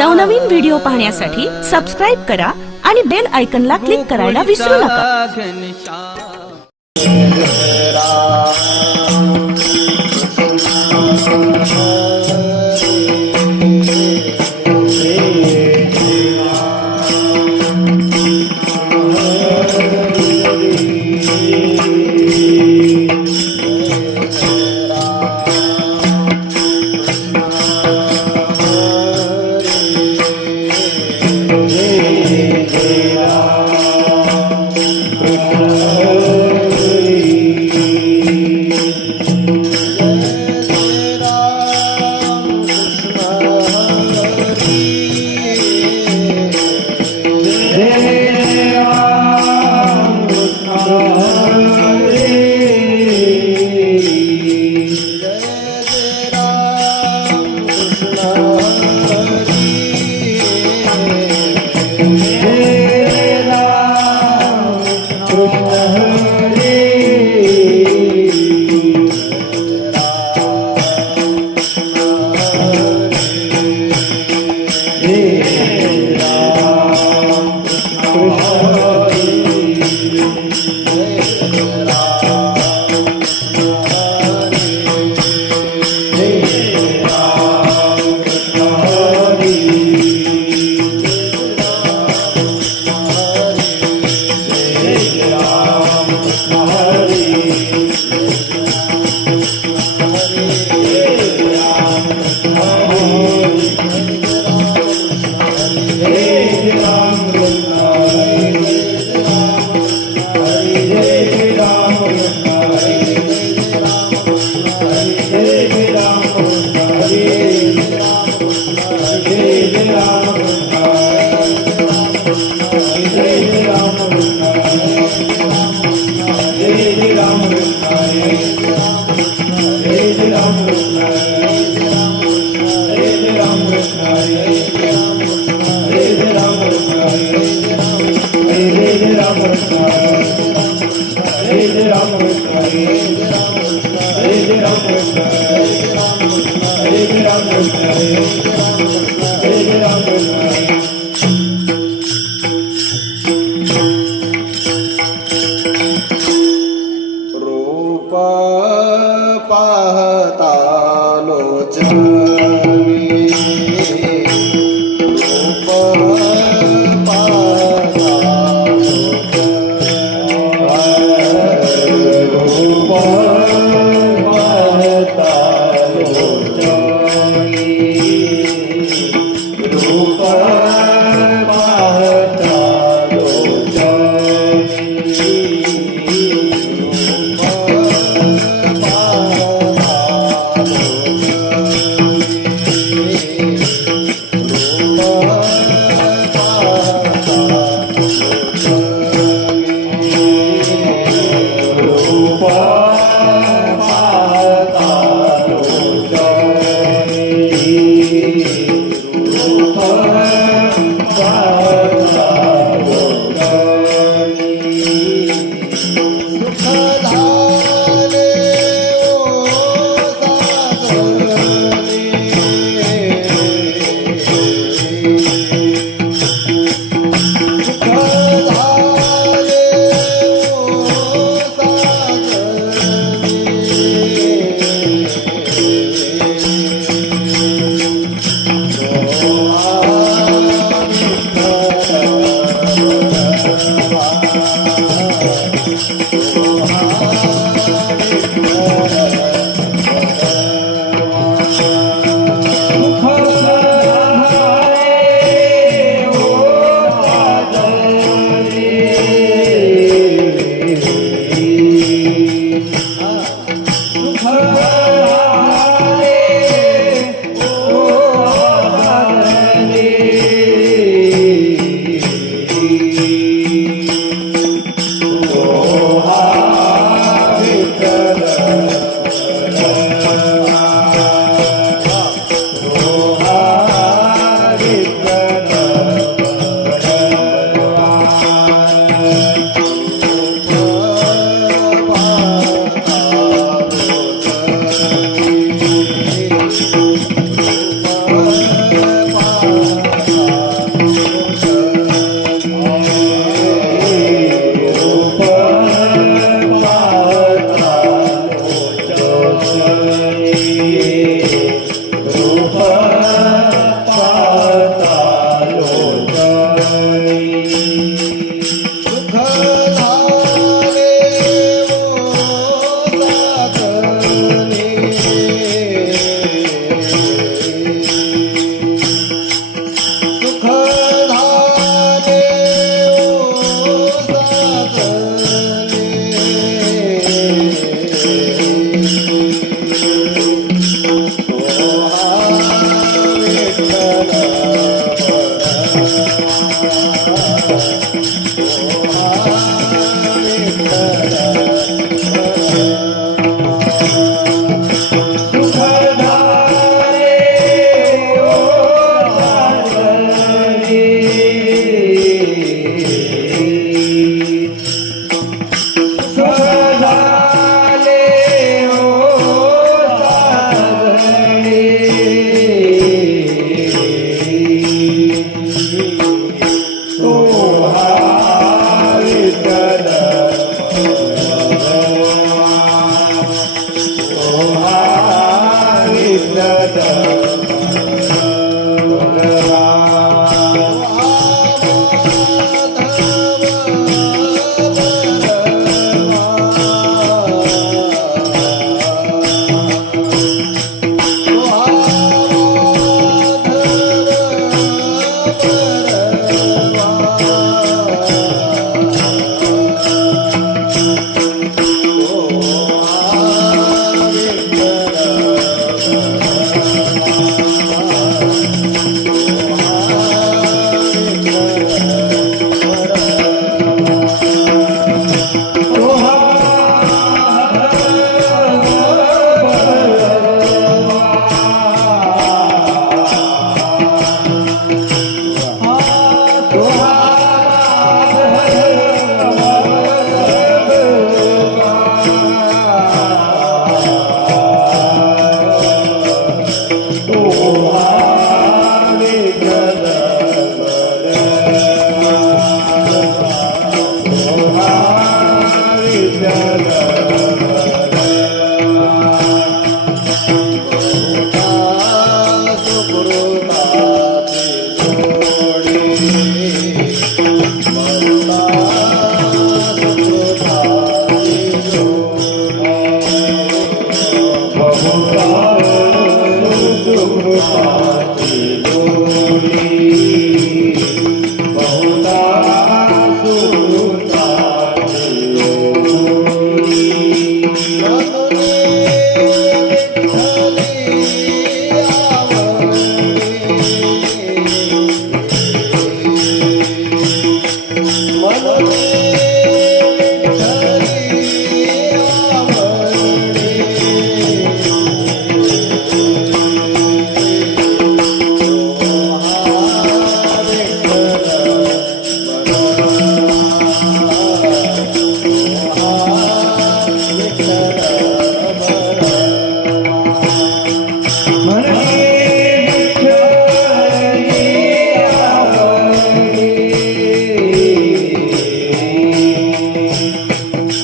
नवनवीन व्हिडिओ पाहण्यासाठी सबस्क्राइब करा आणि बेल आयकॉनला क्लिक करायला विसरू नका। रूप पाहता लोचनी रूप पाहता रूप पाहता लोचनी रूप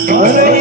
Hare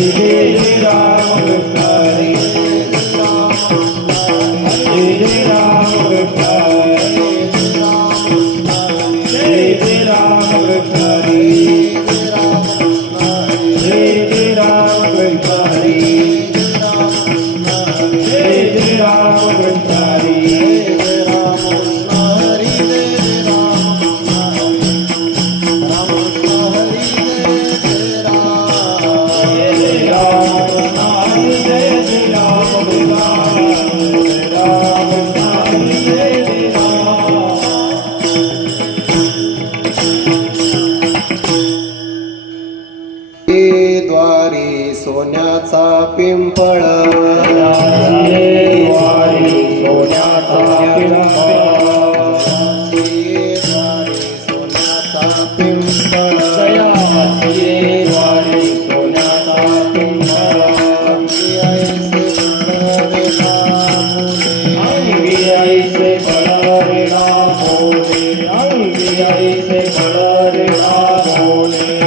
जय राम कृष्ण हरी जय राम कृष्ण जय राम कृष्ण हरी जय राम कृष्ण हरी जय राम कृष्ण हरी द्वारी सोन्याचा पिंपळ द्वारी सोन्याचा सोन्याचा पिंपळ द्वारी सोन्याचा पिंपळ अंगी ऐसे बळरेणा भोले अंगी ऐसे बळरेणा भोले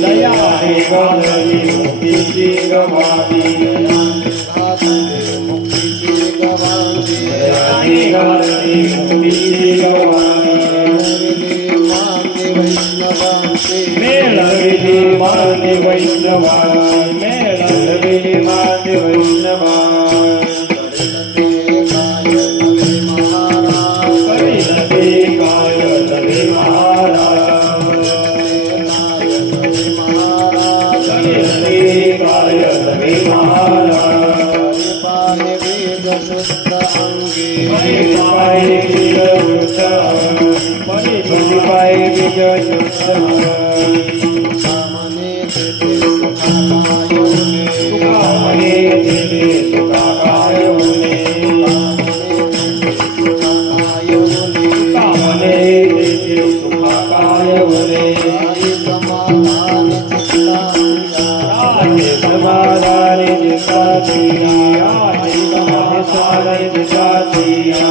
दया हे गाली मुक्तीची गवादी मेळविली मान्य वैष्णवा मेळविली मान्य वैष्णवा करिलते काय नवे महाराज करिलते काय नवे महाराज परिपाय बीज शुद्ध परिपाय बीज शुद्ध सुखामने तेरे सुखाकाय मुने सुखामने तेरे सुखाकाय मुने राजे समाधान जितातिया राजे समाधान जितातिया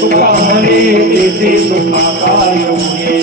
सुखामने तेरे सुखाकाय मुने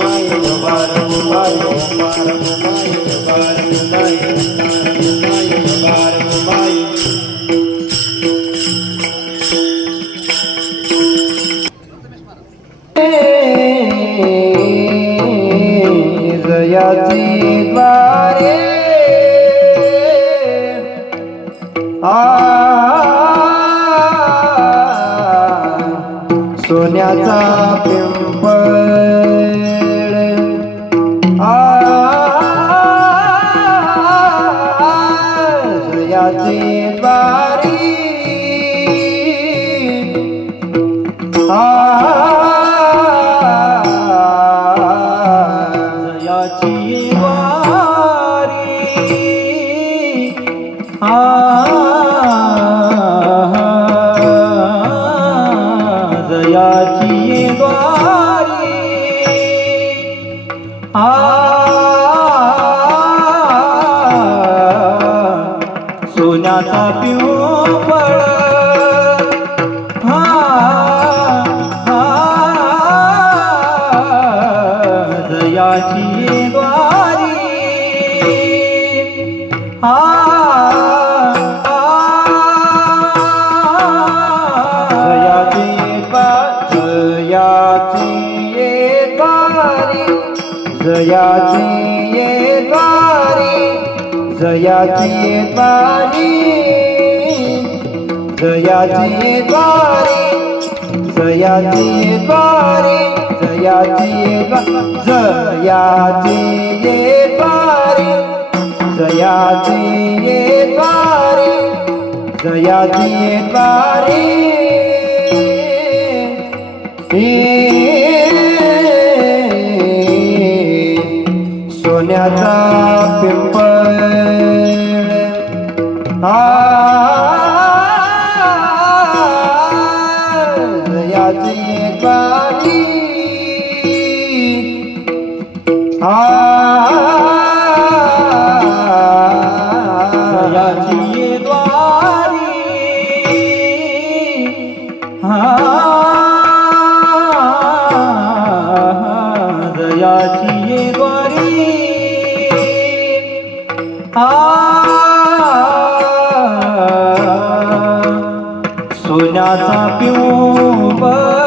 Bye. जयाची द्वारे सोन्याचा पिंपळ जयाची द्वारी जयाची वारी जयाची द्वारी सोन्याचा पिंपळ जयाची द्वारी जयाची द्वारी जयाची द्वारी जयाची द्वारी जयाची द्वारी जयाची जयाची द्वारी जयाची द्वारी जयाची द्वारी सोन्याचा पिंपळ जयाची द्वारी जयाची द्वारी जयाची द्वारी सोन्याचा पिंपळ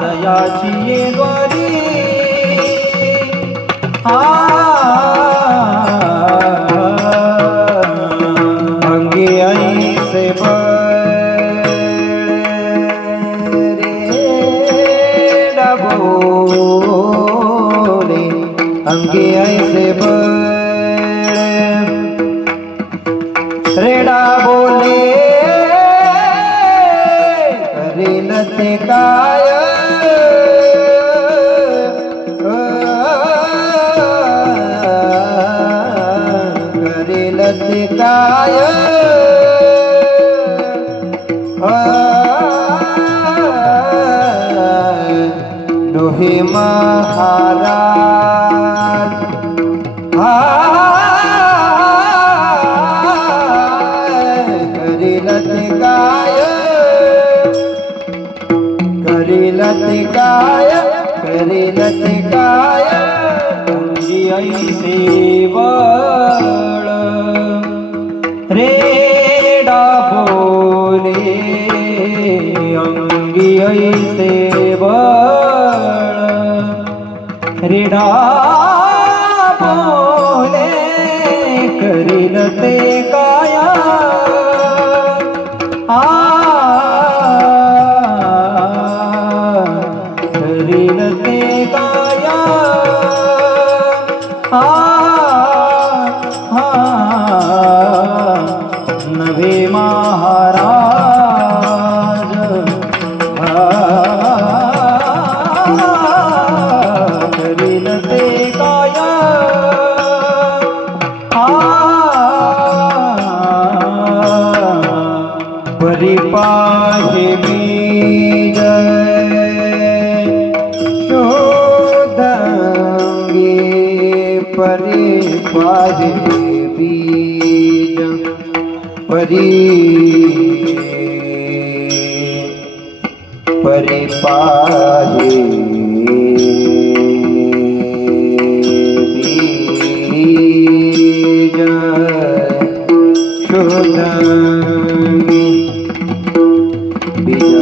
जयाची द्वारी अंगी ऐसे अंगे ऐसे रेडा बोले करेल ते काय करेल ते काय डोहे महाराज करेल ते काय करेल ते काय करेल ते काय अंगी ऐसे बळ रेडा बोले अंगी ऐसे बळ रेडा बोले करील ते काया करील ते काया नवे महाराज करील ते काया परी पाहे बीज शोधंगे परी पाहे बीज परी परिपाहे बीज शुद्धांगी बीज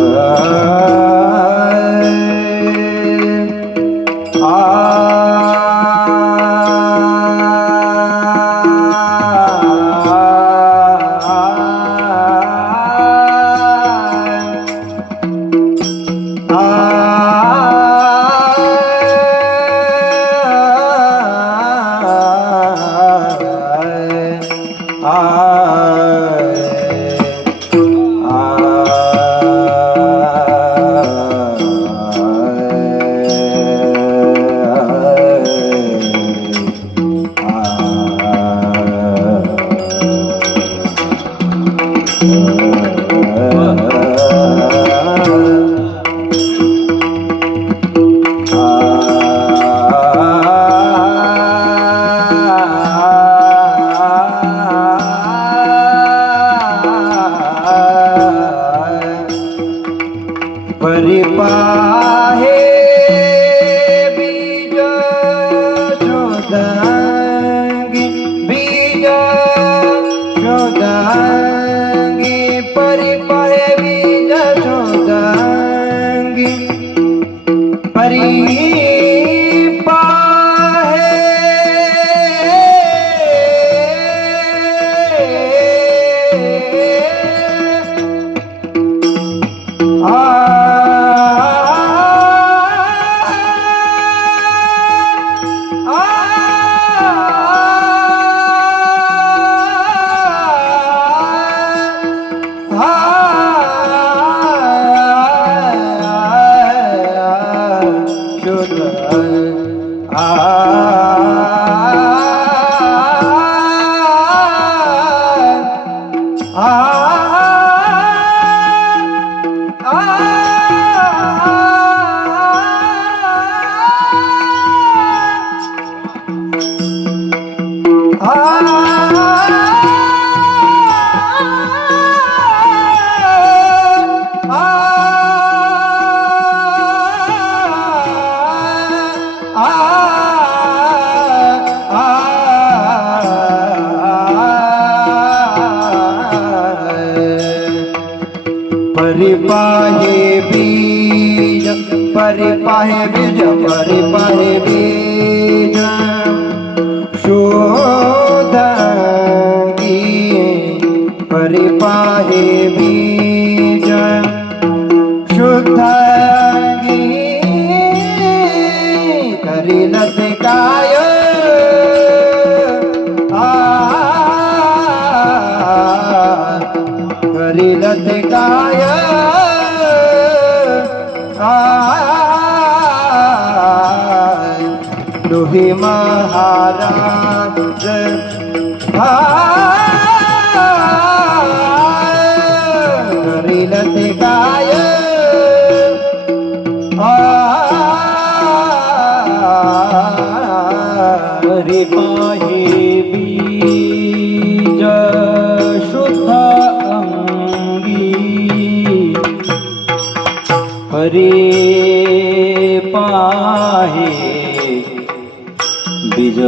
परिपाहे बीज शुद्धांगी बीज शुद्धांगी परिपाहे बीज शुद्धांगी परिपाहे बीज परिपाहे बीज परिपाहे बीज शुद्धांगी परिपाहे बीज शुद्धांगी करीलत काय करीलत काय लोही महाराज करीलत काय परिपाहे बीज शुद्ध अंगी परिपाहे बीज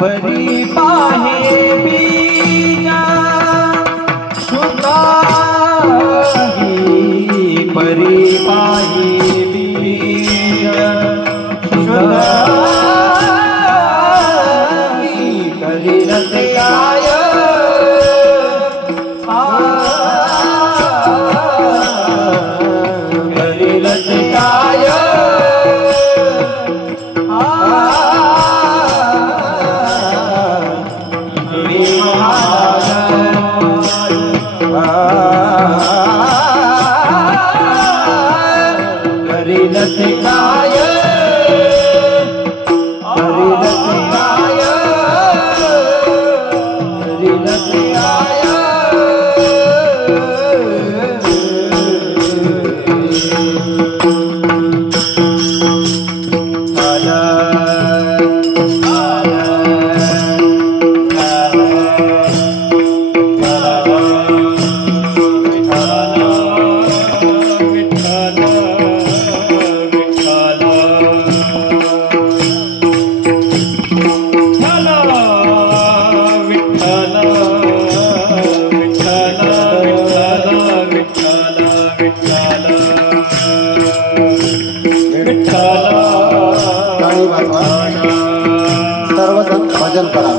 परी पाहे बीज शुद्ध अंगी परी पाहे बीज शुद्ध अंगी करीलत काय करीलत काय करीलत काय करीलत काय करीलत काय टाळी वाजवा. सर्वजण भजन करा.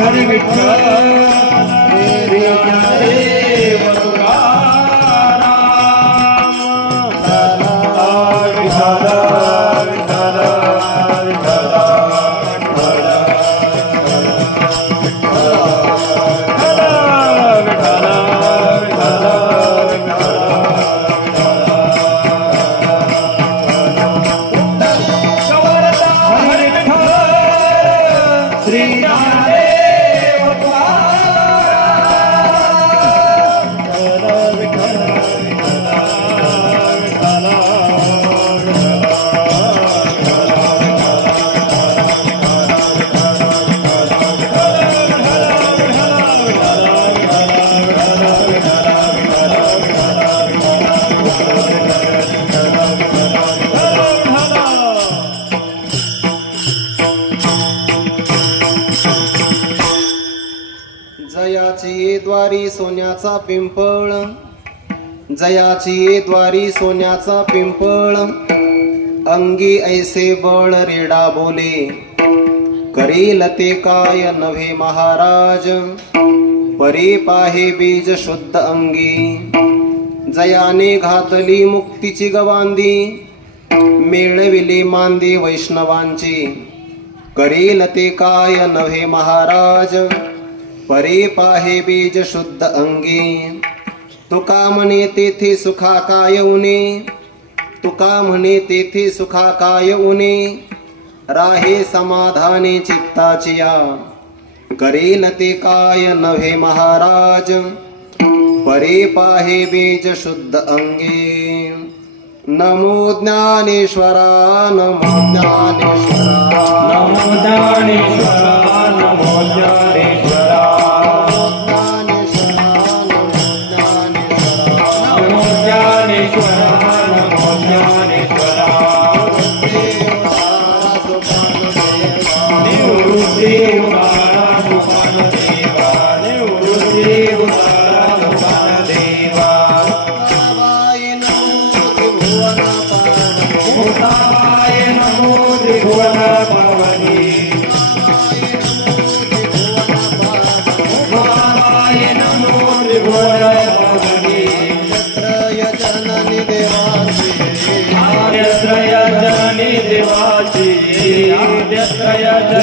हरि विठ्ठल रे देव जयाची द्वारी सोन्याचा पिंपळ, जयाची द्वारी सोन्याचा पिंपळ, अंगी ऐसे बळ रेडा बोले, करील ते काय नव्हे महाराज, परी पाहे बीज शुद्ध अंगी, जयाने घातली मुक्तीची गवांदी, मिळविली मांदी वैष्णवांची, करील ते काय नव्हे महाराज, परी पाहे बीज शुद्ध अंगी. तुका म्हणे तेथे सुखा काय उने, तुका म्हणे तेथे सुखा काय उने, राहे समाधाने चित्ताचिया, करील ते काय नव्हे महाराज, परी पाहे बीज शुद्ध अंगी. नमो ज्ञानेश्वरा नमो ज्ञानेश्वरा नमो ज्ञानेश्वरा नमो ज्ञानेश्वरा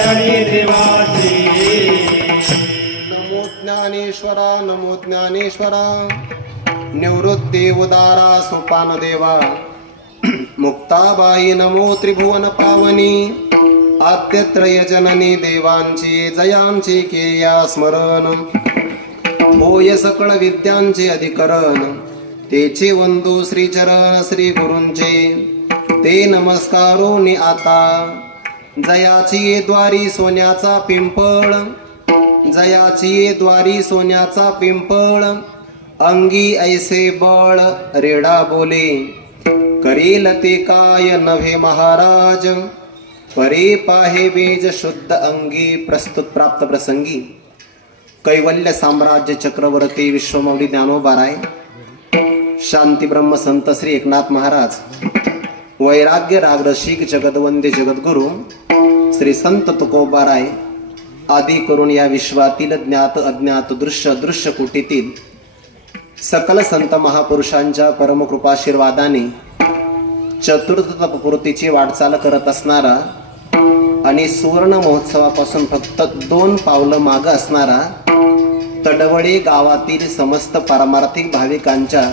आणि देवाची नमो ज्ञानेश्वरा नमो ज्ञानेश्वरा निवृत्ती उदारा सोपान देवा मुक्ताबाई नमो त्रिभुवन पावनी आद्यत्रय जननी देवांची जयांची केया स्मरण होय सकळ विद्यांचे अधिकरण तेचे वंदू श्रीचरण श्री गुरूंचे ते नमस्कारोनी आता जयाची द्वारी सोन्याचा पिंपळ जयाची द्वारी सोन्याचा पिंपळ अंगी ऐसे बळ रेडा बोले करील ते काय नव्हे महाराज परे पाहे बीज शुद्ध अंगी प्रस्तुत प्राप्त प्रसंगी कैवल्य साम्राज्य चक्रवर्ती विश्वमौली ज्ञानोबाराय शांती ब्रह्म संत श्री एकनाथ महाराज वैराग्य रागरसिक जगदवंदे जगद्गुरु श्री संत तुकोबाराय आदी करून या विश्वातील ज्ञात अज्ञात दृश्य दृश्य कुटीतील सकल संत महापुरुषांच्या परमकृपाशीर्वादाने चतुर्थ तपपूर्तीची वाटचाल करत असणारा आणि सुवर्ण महोत्सवापासून फक्त 2 पावलं माग असणारा तडवळे गावातील समस्त पारमार्थिक भाविकांच्या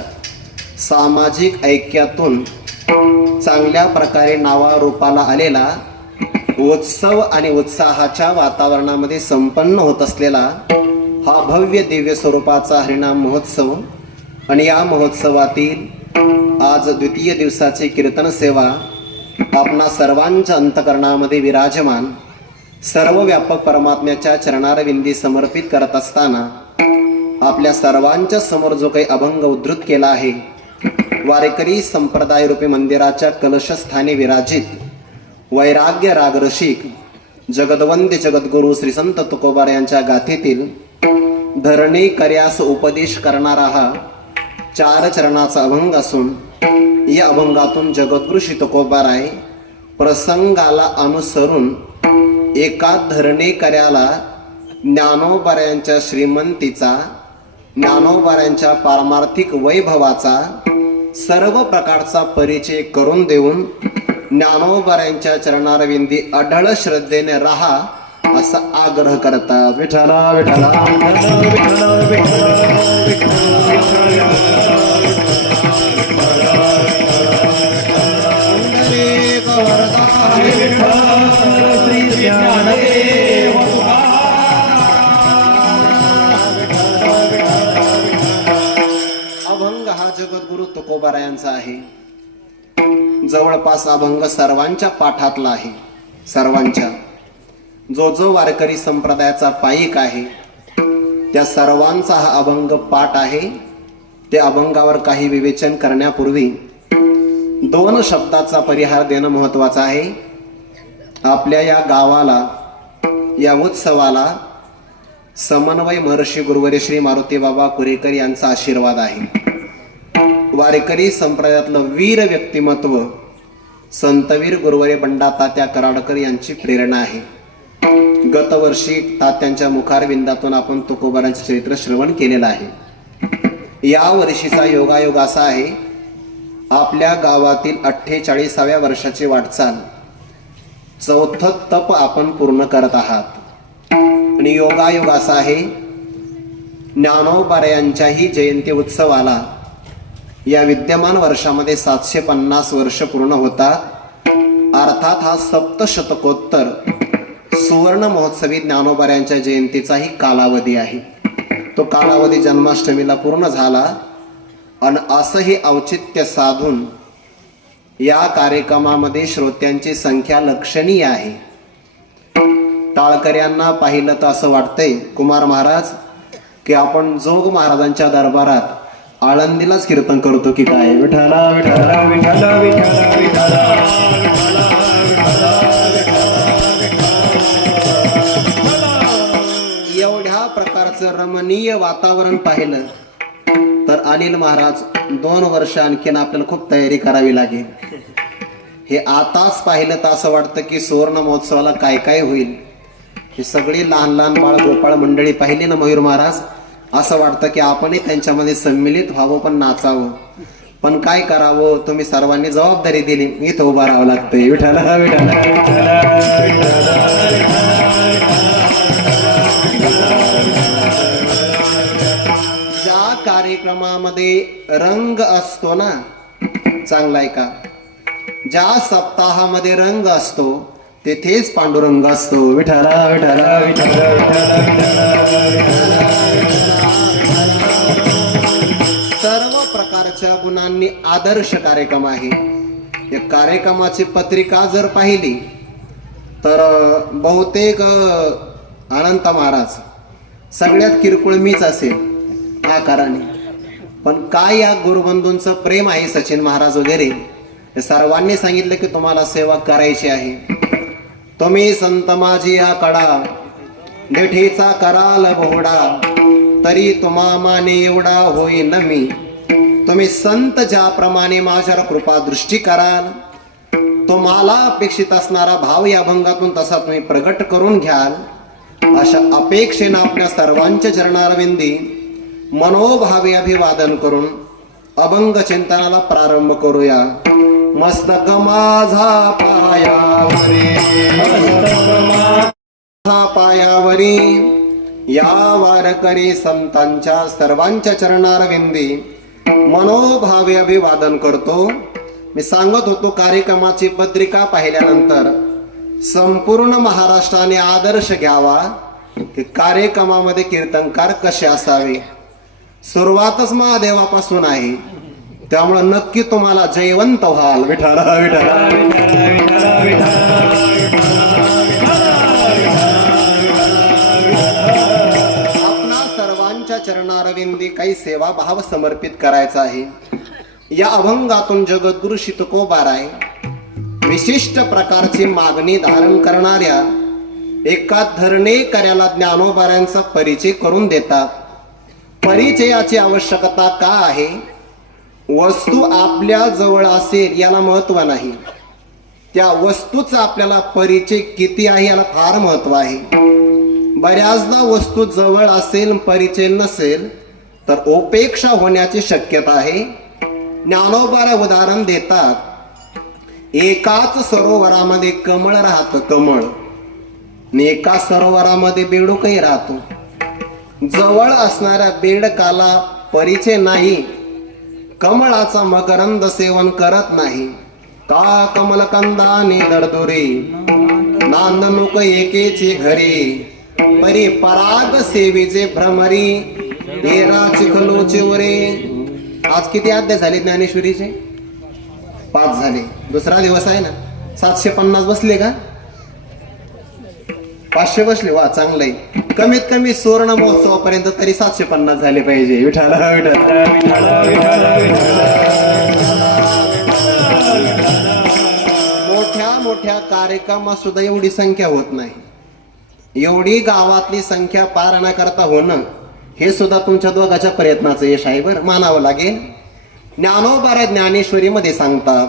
सामाजिक ऐक्यातून चांगल्या प्रकारे नावारूपाला आलेला उत्सव आणि उत्साहाच्या वातावरणामध्ये संपन्न होत असलेला हा भव्य दिव्य स्वरूपाचा हरिनाम महोत्सव आणि या महोत्सवातील आज द्वितीय दिवसाची कीर्तन सेवा आपणा सर्वांच्या अंतकरणामध्ये विराजमान सर्व व्यापक परमात्म्याच्या चरणारविंदी समर्पित करत असताना आपल्या सर्वांच्या समोर जो काही अभंग उद्धृत केला आहे वारकरी संप्रदाय रूपी मंदिराच्या कलशस्थानी विराजित वैराग्य रागरसिक जगदवंद्य जगद्गुरु श्री संत तुकोबार यांच्या गाथेतील धरणी कर्यास उपदेश करणारा हा 4 चरणाचा अभंग असून या अभंगातून जगद्गुरु श्री तुकोबाराय प्रसंगाला अनुसरून एका धरणी कर्याला ज्ञानोबारायांच्या श्रीमंतीचा ज्ञानोबारायांच्या पारमार्थिक वैभवाचा सर्व प्रकारचा परिचय करून देऊन ज्ञानोबारायांच्या चरणारविंदी अढळ श्रद्धेने राहा असा आग्रह करतात. विठ्ठला विठ्ठला अभंग हा जगद्गुरु तुकोबारायांचा आहे. जवळपास अभंग सर्वांच्या पाठातला आहे. सर्वांच्या जो जो वारकरी संप्रदायाचा पाईक आहे त्या सर्वांचा हा अभंग पाठ आहे. त्या अभंगावर काही विवेचन करण्यापूर्वी 2 शब्दाचा परिहार देणं महत्वाचं आहे. आपल्या या गावाला या उत्सवाला समन्वय महर्षी गुरुवर्य श्री मारुती बाबा कुरेकर यांचा आशीर्वाद आहे. वारकरी संप्रदायातलं वीर व्यक्तिमत्व संतवीर गुरुवर्य बंडा तात्या कराडकर यांची प्रेरणा आहे. गतवर्षी तात्यांच्या मुखारविंदातून आपण तुकोबारांचे चरित्र श्रवण केलेलं आहे. या वर्षीचा योगायोग असा आहे आपल्या गावातील 48व्या वर्षाची वाटचाल 4थं तप आपण पूर्ण करत आहात. आणि योगायोग असा आहे ज्ञानोबारायांच्याही जयंती उत्सवाला या विद्यमान वर्षामध्ये 750 वर्ष पूर्ण होतात. अर्थात हा सप्तशतकोत्तर सुवर्ण महोत्सवी ज्ञानोबारायांच्या जयंतीचाही कालावधी आहे. तो कालावधी जन्माष्टमीला पूर्ण झाला आणि असंही औचित्य साधून या कार्यक्रमामध्ये श्रोत्यांची संख्या लक्षणीय आहे. टाळकऱ्यांना पाहिलं तर असं वाटतंय कुमार महाराज की आपण जोग महाराजांच्या दरबारात आळंदीलाच कीर्तन करतो की काय. विठ्ठला विठ्ठला विठ्ठला विठ्ठला विठ्ठला एवढ्या प्रकारचं रमणीय वातावरण पाहिलं तर अनिल महाराज 2 वर्ष आणखीन आपल्याला खूप तयारी करावी लागेल. हे आताच पाहिलं तर असं वाटतं की सुवर्ण महोत्सवाला काय काय होईल. हे सगळी लहान लहान बाळ गोपाळ मंडळी पाहिली ना मयूर महाराज, असं वाटतं की आपणही त्यांच्यामध्ये सम्मिलित व्हावं पण नाचावं. पण काय करावं, तुम्ही सर्वांनी जबाबदारी दिली, इथं उभा राहावं लागतंय. विठ्ठला विठ्ठला विठ्ठला विठ्ठला ज्या कार्यक्रमामध्ये रंग असतो ना, चांगला आहे का, ज्या सप्ताहामध्ये रंग असतो तेथेच पांडुरंग असतो. विठला विठला विठला सर्व प्रकारच्या गुणांनी आदर्श कार्यक्रम आहे. या कार्यक्रमाची पत्रिका जर पाहिली तर बहुतेक अनंत महाराज सगळ्यात किरकोळ मीच असेल आकाराने, पण काय या गुरुबंधूंचं प्रेम आहे. सचिन महाराज वगैरे सर्वांनी सांगितलं की तुम्हाला सेवा करायची आहे. तुम्ही संत माझी या कडा देठीचा कराल बोहडा, तरी तुम्हा माने एवढा होईन मी. तुम्ही संत ज्याप्रमाणे माझ्यावर कृपा दृष्टी कराल, तुम्हाला अपेक्षित असणारा भाव या अभंगातून तसा तुम्ही प्रगट करून घ्याल, अशा अपेक्षेनं आपल्या सर्वांच्या चरणारविंदी मनोभावे अभिवादन करून अभंग चिंतनाला प्रारंभ करूया. मस्तक माझा पायावरी, माझा पायावरी या वारकरी संतांच्या सर्वांच्या चरणारविंदी मनोभावे अभिवादन करतो. मी सांगत होतो कार्यक्रमाची पत्रिका पाहिल्यानंतर संपूर्ण महाराष्ट्राने आदर्श घ्यावा की कार्यक्रमामध्ये कीर्तनकार कसे असावे. सुरुवातच महादेवापासून आहे, त्यामुळे नक्की तुम्हाला जयवंत व्हाल. विठला विठला आपणा सर्वांच्या चरणारविंदी काही सेवाभाव समर्पित करायचा आहे. या अभंगातून जगद्गुरु शितकोबाराय विशिष्ट प्रकारची मागणी धारण करणाऱ्या एका धरणेकऱ्याला ज्ञानोबारायांचा परिचय करून देतात. परिचयाची आवश्यकता का आहे? वस्तू आपल्या जवळ असेल याला महत्व नाही, त्या वस्तूचा आपल्याला परिचय किती आहे याला फार महत्व आहे. बऱ्याचदा वस्तू जवळ असेल परिचय नसेल तर उपेक्षा होण्याची शक्यता आहे. ज्ञानोबा उदाहरण देतात, एकाच सरोवरामध्ये कमळ राहतं, कमळ, आणि एका सरोवरामध्ये बेडूकही राहतो. जवळ असणाऱ्या बेडकाला परिचय नाही, कमळाचा मकरंद सेवन करत नाही. का कमलकंदाने दडदुरे नांदनुक एकेची घरी, परी पराग सेवीचे भ्रमरी एरा चिखलोचे वरे. आज किती अध्याय झाले ज्ञानेश्वरीचे? 5 झाले. दुसरा दिवस आहे ना. 750 बसले का? 500 बसले. वा, चांगलंय. कमीत कमी सुवर्ण महोत्सवापर्यंत तरी 750 झाले पाहिजे. विठ्ठला विठ्ठला मोठ्या मोठ्या कार्यक्रमात सुद्धा एवढी संख्या होत नाही. एवढी गावातली संख्या पार न करता होणं हे सुद्धा तुमच्या दोघांच्या प्रयत्नाचं यश आहे, बरं, मानावं लागेल. ज्ञानोबा ज्ञानेश्वरी मध्ये सांगतात,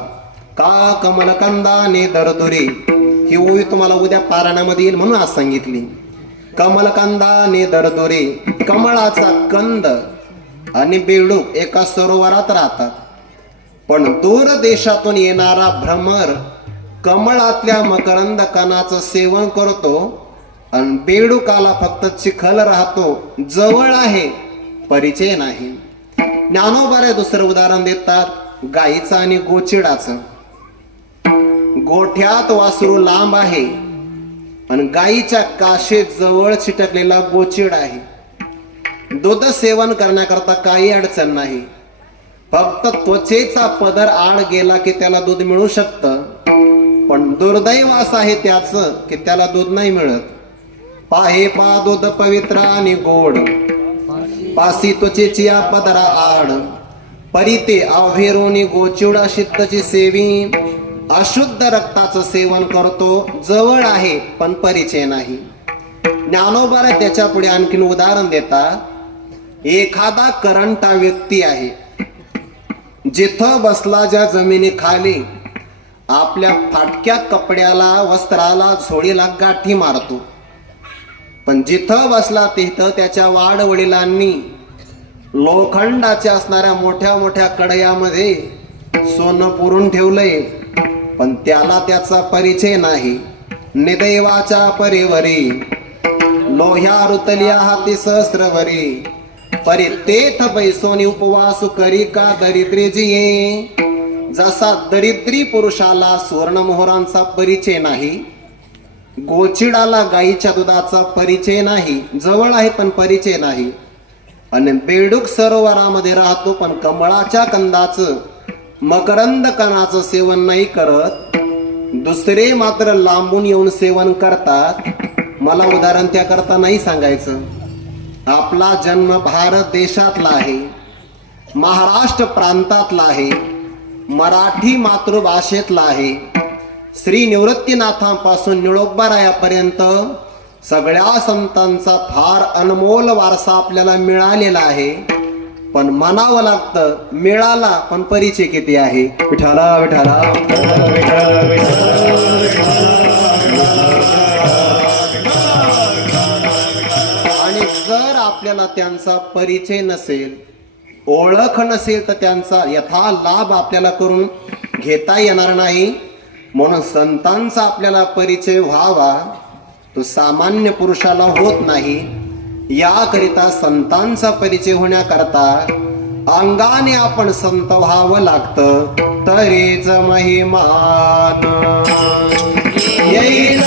का कमलकंदाने दरदुरी, ही ओवी तुम्हाला उद्या पारायणामध्ये येईल म्हणून आज सांगितली. कमलकंदाने दरदुरी, कमळाचा कंद आणि बेडूक एका सरोवरात राहतात, पण दूर देशातून येणारा भ्रमर कमळातल्या मकरंद कणाचं सेवन करतो आणि बेडूकाला फक्त चिखल राहतो, जवळ आहे परिचय नाही. ज्ञानोबा दुसरं उदाहरण देतात, गाईचं आणि गोचिडाचं. गोठ्यात वासरू लांब आहे आणि गाईच्या काशेत जवळ चिटकलेला गोचिड आहे. दूध सेवन करण्याकरता काही अडचण नाही, फक्त त्वचेचा पदर आड गेला की त्याला दूध मिळू शकतं, पण दुर्दैव असं आहे त्याचं की त्याला दूध नाही मिळत. पाहे पा दूध पवित्र आणि गोड, पासी त्वचेची या पदरा आड, परिते अभेरोनी गोचिडा शित्तची सेवी, अशुद्ध रक्ताचं सेवन करतो, जवळ आहे पण परिचय नाही. ज्ञानोबा त्याच्या पुढे आणखीन उदाहरण देतात, एखादा करंटा व्यक्ती आहे, जिथं बसला ज्या जमिनीखाली आपल्या फाटक्या कपड्याला वस्त्राला झोळीला गाठी मारतो, पण जिथं बसला तिथं त्याच्या वाडवडिलांनी लोखंडाच्या असणाऱ्या मोठ्या मोठ्या कढयामध्ये सोनं पुरून ठेवलंय, पण त्याला त्याचा परिचय नाही. निदैवाच्या परीवरी लोह्या रुतल्या हाती सहस्रवरी परी तेथ बैसोनी उपवास करी का दरिद्री जिये. जसा दरिद्री पुरुषाला सुवर्ण मोहरांचा परिचय नाही, गोचिडाला गाईच्या दुधाचा परिचय नाही, जवळ आहे पण परिचय नाही, आणि बेडूक सरोवरामध्ये राहतो पण कमळाच्या कंदाचं मकरंद कणाचं सेवन नाही करत, दुसरे मात्र लांबून येऊन सेवन करतात. मला उदाहरण त्याकरता नाही सांगायचं. आपला जन्म भारत देशातला आहे, महाराष्ट्र प्रांतातला आहे, मराठी मातृभाषेतला आहे. श्री निवृत्तीनाथांपासून निळोबारायापर्यंत सगळ्या संतांचा फार अनमोल वारसा आपल्याला मिळालेला आहे. पण म्हणावं लागतं मिळाला पण परिचय किती आहे. विठाला विठाला आणि जर आपल्याला त्यांचा परिचय नसेल, ओळख नसेल, तर त्यांचा यथा लाभ आपल्याला करून घेता येणार नाही. म्हणून संतांचा आपल्याला परिचय व्हावा, तो सामान्य पुरुषाला होत नाही. याकरिता संतांचा परिचय होण्याकरता अंगाने आपण संत व्हावं लागतं. तरीच महिमान येईल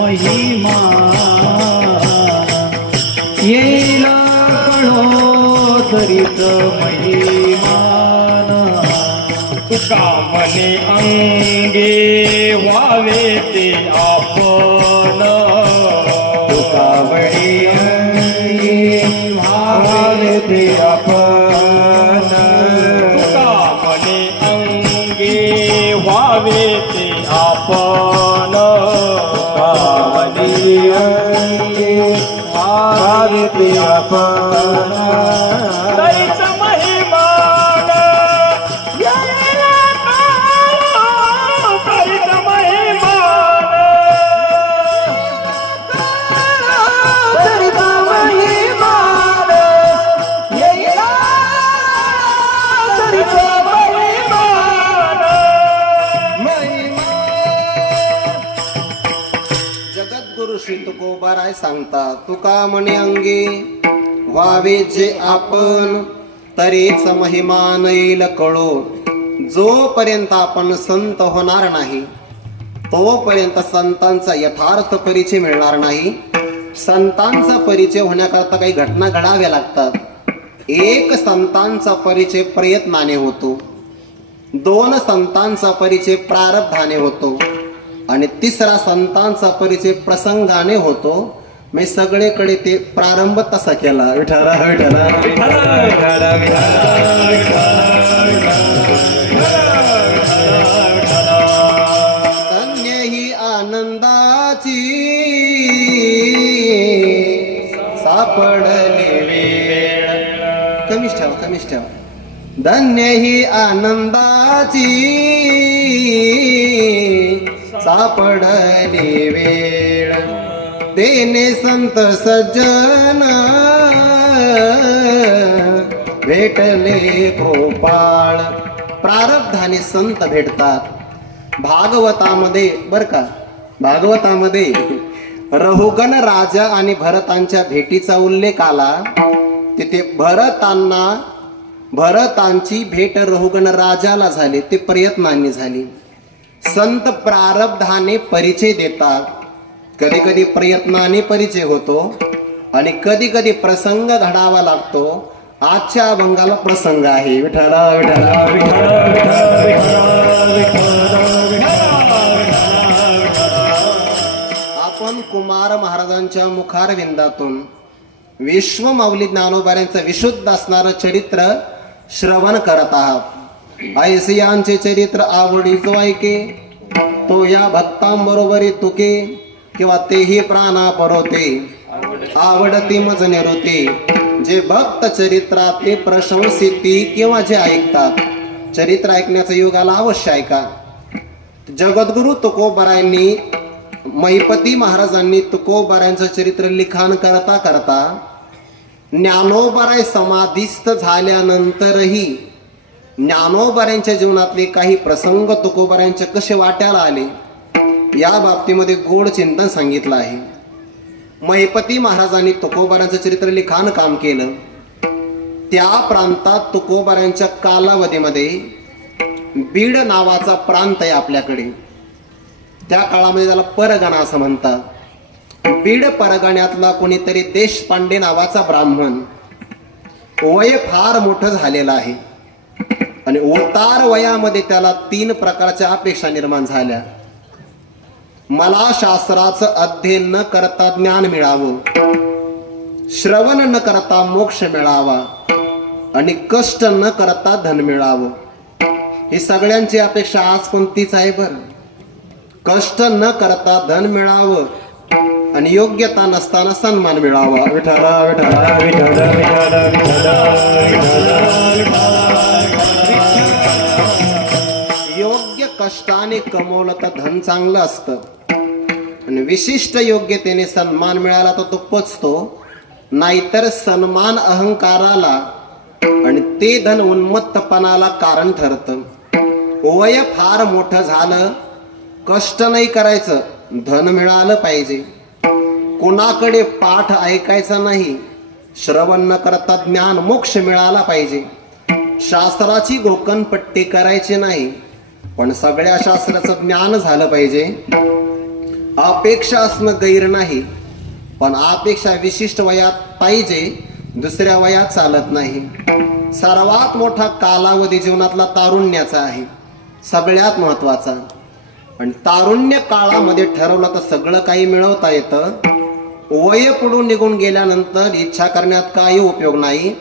महिमा येईल तरीच महिमान. तुका मने अंगे व्हावे ते आपण, तुका मने अंगे व्हावे ते आपण, तुका मने अंगे व्हावे ते आपण, तुका मने अंगे व्हावे ते आपण. तरीच महिमान येईल तरीच महिमान, तरीच महिमान येईल तरीच महिमान. जगद्गुरु श्री तुकोबाराय सांगतात, तुका म्हणे अंगी व्हावे जे आपण, तरीच महिमान येईल कळो. जोपर्यंत आपण संत होणार नाही तोपर्यंत संतांचा यथार्थ परिचय मिळणार नाही. संतांचा परिचय होण्याकरता काही घटना घडाव्या लागतात. एक संतांचा परिचय प्रयत्नाने होतो, दोन संतांचा परिचय प्रारब्धाने होतो, आणि तिसरा संतांचा परिचय प्रसंगाने होतो. मी सगळीकडे ते प्रारंभ तसा केला. विठाला विठाला धन्य ही आनंदाची सापडली वेळ. कमीच ठेवा कमीच ठेवा. धन्य ही आनंदाची सापडली वेळ, देने संत सज्जन भेटले कृपाळ. प्रारब्धाने संत भेटतात. भागवतामध्ये बर का, भागवतामध्ये रहुगण राजा आणि भरतांच्या भेटीचा उल्लेख आला. तिथे भरतांची भेट रहुगण राजाला झाली, ते प्रयत्नांनी झाली. संत प्रारब्धाने परिचय देतात. कधी कधी प्रयत्नाने परिचय होतो आणि कधी कधी प्रसंग घडावा लागतो. आजच्या अभंगाला प्रसंग आहे. विठ्ठला विठ्ठला आपण कुमार महाराजांच्या मुखारविंदातून विश्वमाऊली ज्ञानोबाऱ्यांचं विशुद्ध असणारं चरित्र श्रवण करत आहात. ऐसियांचे चरित्र आवडीचो ऐके, तो या भक्तांबरोबरी तुके, किंवा तेही प्राणा परोते आवडती मज निरुते. जे भक्त चरित्रातले प्रशंसिती किंवा जे ऐकतात, चरित्र ऐकण्याचा योगाला अवश्य ऐका. जगद्गुरु तुकोबारायांनी, महिपती महाराजांनी तुकोबारायांचं चरित्र लिखाण करता करता ज्ञानोबराय समाधीस्थ झाल्यानंतरही ज्ञानोबरायांच्या जीवनातले काही प्रसंग तुकोबरायांचे कसे वाट्याला आले या बाबतीमध्ये गोड चिंतन सांगितलं आहे. महिपती महाराजांनी तुकोबारांचं चरित्र लिखाण काम केलं. त्या प्रांतात तुकोबारांच्या कालावधीमध्ये बीड नावाचा प्रांत आहे आपल्याकडे. त्या काळामध्ये त्याला परगणा असं म्हणतात. बीड परगण्यातला कोणीतरी देशपांडे नावाचा ब्राह्मण वय फार मोठं झालेलं आहे आणि उतार वयामध्ये त्याला 3 प्रकारच्या अपेक्षा निर्माण झाल्या. मला शास्त्राचं अध्ययन न करता ज्ञान मिळावं, श्रवण न करता मोक्ष मिळावा आणि कष्ट न करता धन मिळावं. ही सगळ्यांची अपेक्षा आज पण तीच आहे. बरं, कष्ट न करता धन मिळावं आणि योग्यता नसताना सन्मान मिळावा. विठ्ठला विठ्ठला विठ्ठला योग्य कष्टाने कमवलं तर धन चांगलं असतं आणि विशिष्ट योग्यतेने सन्मान मिळाला तर तो पचतो. नाहीतर सन्मान अहंकाराला आणि ते धन उन्मत्तपणाला कारण ठरतं. वय फार मोठं झालं, कष्ट नाही करायचं, धन मिळालं पाहिजे. कोणाकडे पाठ ऐकायचा नाही, श्रवण न करता ज्ञान मोक्ष मिळाला पाहिजे. शास्त्राची गोकणपट्टी करायची नाही, पण सगळ्या शास्त्राचं ज्ञान झालं पाहिजे. अपेक्षा असणं गैर नाही, पण अपेक्षा विशिष्ट वयात पाहिजे, दुसऱ्या वयात चालत नाही. सर्वात मोठा कालावधी जीवनातला तारुण्याचा आहे, सगळ्यात महत्वाचा. आणि तारुण्य काळामध्ये ठरवलं तर सगळं काही मिळवता येतं. वय पुढून निघून गेल्यानंतर इच्छा करण्यात काही उपयोग नाही.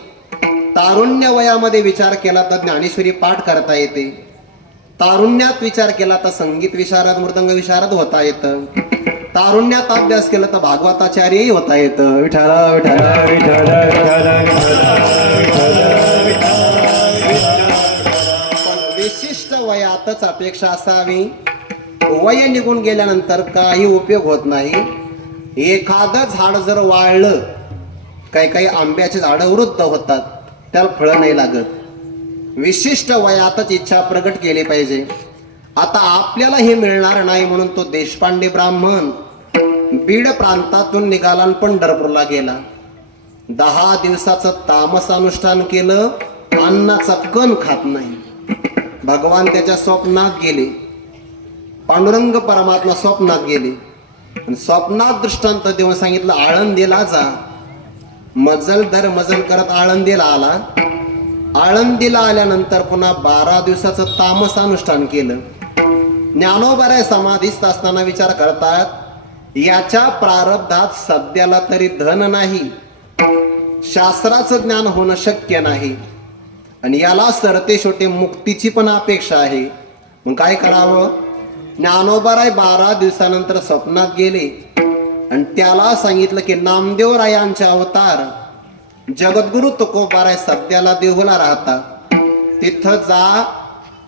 तारुण्य वयामध्ये विचार केला तर ज्ञानेश्वरी पाठ करता येते. तारुण्यात विचार केला तर संगीत विशारद, मृदंग विशारद होता येतं. तारुण्यात अभ्यास केला तर भागवताचार्यही होता येतं. विठ्ठला विठ्ठला विठ्ठला पण विशिष्ट वयातच अपेक्षा असावी. वय निघून गेल्यानंतर काही उपयोग होत नाही. एखादं झाड जर वाळलं, काही आंब्याचे झाडं वृद्ध होतात, त्याला फळं नाही लागत. विशिष्ट वयातच इच्छा प्रगट केली पाहिजे. आता आपल्याला हे मिळणार नाही म्हणून तो देशपांडे ब्राह्मण बीड प्रांतातून निघाला आणि पंढरपूरला गेला. 10 दिवसाचं तामस अनुष्ठान केलं, अन्नाचा कण खात नाही. भगवान त्याच्या स्वप्नात गेले, पांडुरंग परमात्मा स्वप्नात गेले. स्वप्नात दृष्टांत देऊन सांगितलं, आळंदीला जा. मजल दर मजल करत आळंदीला आला. आळंदीला आल्यानंतर पुन्हा 12 दिवसाचं तामस अनुष्ठान केलं. ज्ञानोबराय समाधीस्थ असताना विचार करतात, याच्या प्रारब्धात सध्याला तरी धन नाही, शास्त्राचं ज्ञान होणं शक्य नाही आणि याला सरते छोटे मुक्तीची पण अपेक्षा आहे. मग काय करावं? ज्ञानोबराय 12 दिवसानंतर स्वप्नात गेले आणि त्याला सांगितलं की नामदेवरायांचे अवतार जगद्गुरु तुकोबाराय सध्याला देहूला राहतात, तिथं जा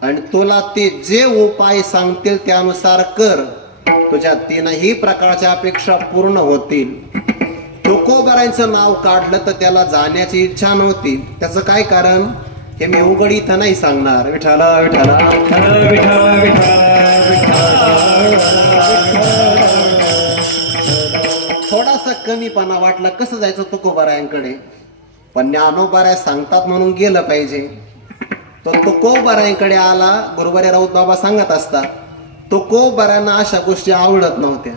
आणि तुला ते जे उपाय सांगतील त्यानुसार कर, तुझ्या 3ही प्रकारच्या अपेक्षा पूर्ण होतील. तुकोबारायांचं नाव काढलं तर त्याला जाण्याची इच्छा नव्हती. त्याचं काय कारण हे मी उघड इथं नाही सांगणार. विठ्ठला विठ्ठला थोडासा कमीपणा वाटला, कसं जायचं तुकोबारायांकडे, पण ज्ञानोबाराय सांगतात म्हणून गेलं पाहिजे. तो तुकोबारायांकडे आला. गुरुवारी राऊत बाबा सांगत असतात, तुकोबारायांना अशा गोष्टी आवडत नव्हत्या.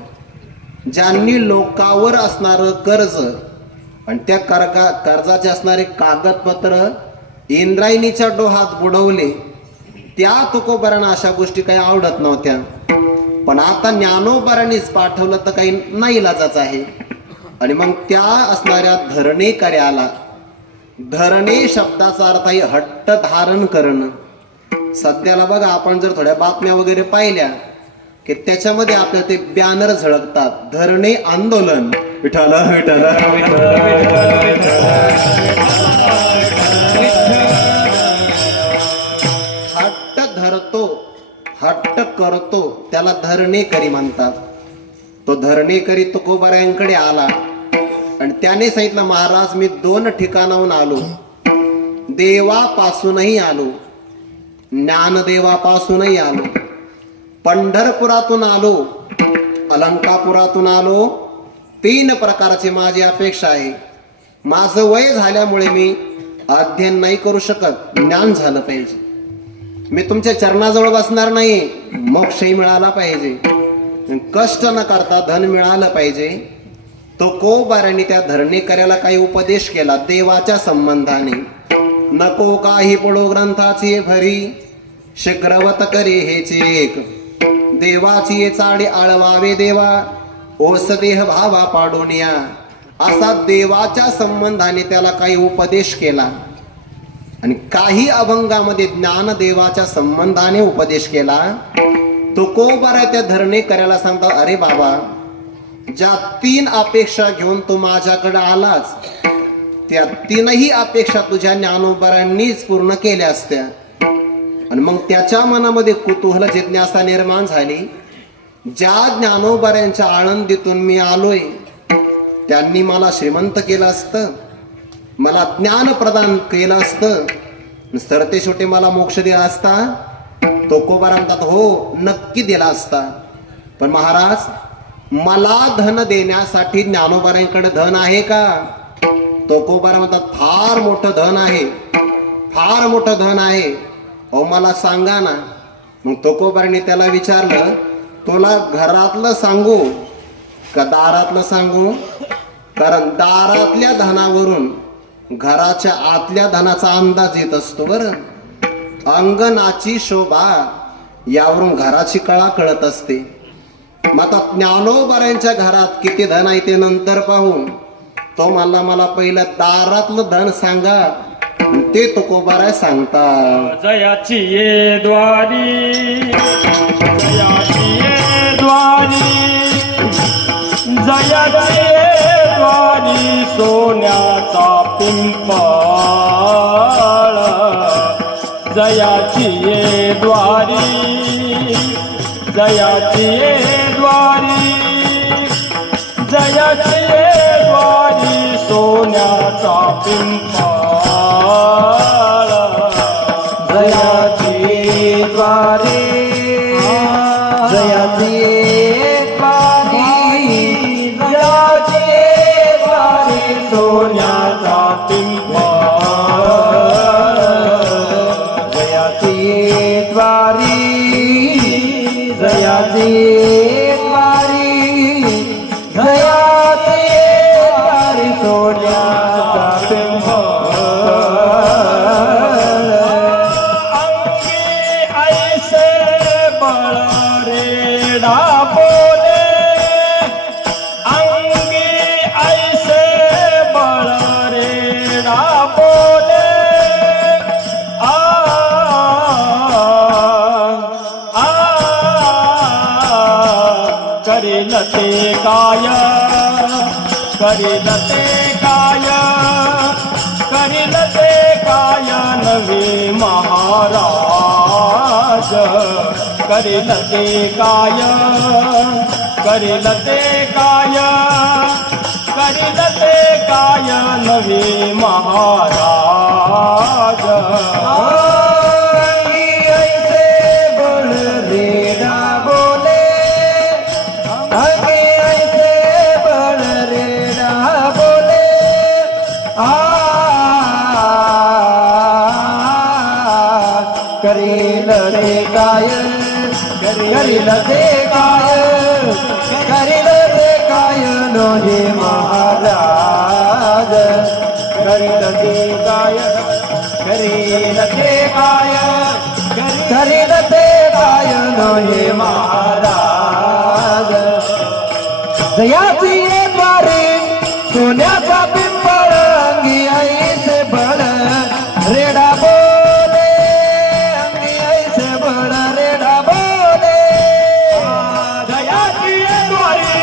ज्यांनी लोकावर असणारं कर्ज आणि त्या कर्जाचे असणारे कागदपत्र इंद्रायणीच्या डोहात बुडवले, त्या तुकोबारांना अशा गोष्टी काही आवडत नव्हत्या. पण आता ज्ञानोबारांनीच पाठवलं तर काही नाईलाजाच आहे. आणि मग त्या असणाऱ्या धरणेकऱ्याला, धरणे शब्दाचा अर्थ आहे हट्ट धारण करणं. सध्याला बघा, आपण जर थोड्या बातम्या वगैरे पाहिल्या की त्याच्यामध्ये आपल्याला ते बॅनर झळकतात, धरणे आंदोलन. विठ्ठला विठ्ठला हट्ट धरतो, हट्ट करतो, त्याला धरणेकरी म्हणतात. तो धरणेकरी तुकोबारायांकडे आला आणि त्याने सांगितलं, महाराज मी 2 ठिकाणाहून आलो, देवापासूनही आलो, ज्ञानदेवापासूनही आलो, पंढरपुरातून आलो, अलंकापुरातून आलो. 3 प्रकारची माझी अपेक्षा आहे. माझं वय झाल्यामुळे मी अध्ययन नाही करू शकत, ज्ञान झालं पाहिजे. मी तुमच्या चरणाजवळ बसणार नाही, मोक्षही मिळाला पाहिजे, कष्ट न करता धन मिळालं पाहिजे. तुकोबारांनी त्या धरणीकऱ्याला काही उपदेश केला देवाच्या संबंधाने. नको काही पडो ग्रंथाची भरी, शीघ्रवत करे हेची एक. देवाची ये चाडी आळवावे देवा, ओस देह भावा पाडोनिया. असा देवाच्या संबंधाने त्याला काही उपदेश केला. आणि काही अभंगामध्ये ज्ञानदेवाच्या संबंधाने उपदेश केला. तुकोबारा त्या धरणीकऱ्याला सांगतात, अरे बाबा, ज्या 3 अपेक्षा घेऊन तू माझ्याकडे आलास, त्या 3ही अपेक्षा तुझ्या ज्ञानोबारांनीच पूर्ण केल्या असत्या. आणि मग त्याच्या मनामध्ये कुतूहल जिज्ञासा निर्माण झाली. ज्या ज्ञानोबारांच्या आळंदीतून मी आलोय, त्यांनी मला श्रीमंत केलं असतं, मला ज्ञान प्रदान केलं असतं, सरते शेवटी मला मोक्ष दिला असता. तुकोबारा म्हणतात, हो नक्की दिला असता. पण महाराज, मला धन देण्यासाठी ज्ञानोबारांकडे धन आहे का? तुकोबारा म्हणतात, फार मोठं धन आहे, फार मोठं धन आहे. अहो मला सांगा ना. मग तुकोबारांनी त्याला विचारलं, तुला घरातलं सांगू का दारातलं सांगू? कारण दारातल्या धनावरून घराच्या आतल्या धनाचा अंदाज येत असतो. बरं, अंगणाची शोभा यावरून घराची कळा कळत असते. मग आता ज्ञानोबारांच्या घरात किती धन आहे ते नंतर पाहू. तो मला पहिलं दारातलं धन सांगा. ते तुकोबारा सांगतात, जयाची ये द्वारी, जयाची ये द्वारी, जयाची ये द्वारी, सोन्याचा पिंपळ. जयाची ये द्वारी, जयाची ये द्वारी, जयाची ये द्वारी, सोन्याचा पिंपळ. जयाची द्वारी, जयाची द्वारी, जयाची द्वारी, सोन्याचा पिंपळ. जयाची द्वारी, जयाची द्वारी, जयाची द्वारी, सोन्याचा पिंपळ. करील ते काय, करील ते काय, करील ते काय नवे महाराज. करील ते काय, करील ते काय, करील ते काय नवे महाराज. करील रे काय, करील ते काय, करील ते काय नवे महाराज. करील ते काय, करील ते काय, करील ते काय नवे महाराज. जयाची ये द्वारी, सोन्याचा पिंपळ, अंगी ऐसे बळ, रेडा बोले, अंगी ऐसे बळ, रेडा बोले. जयाची ये द्वारी,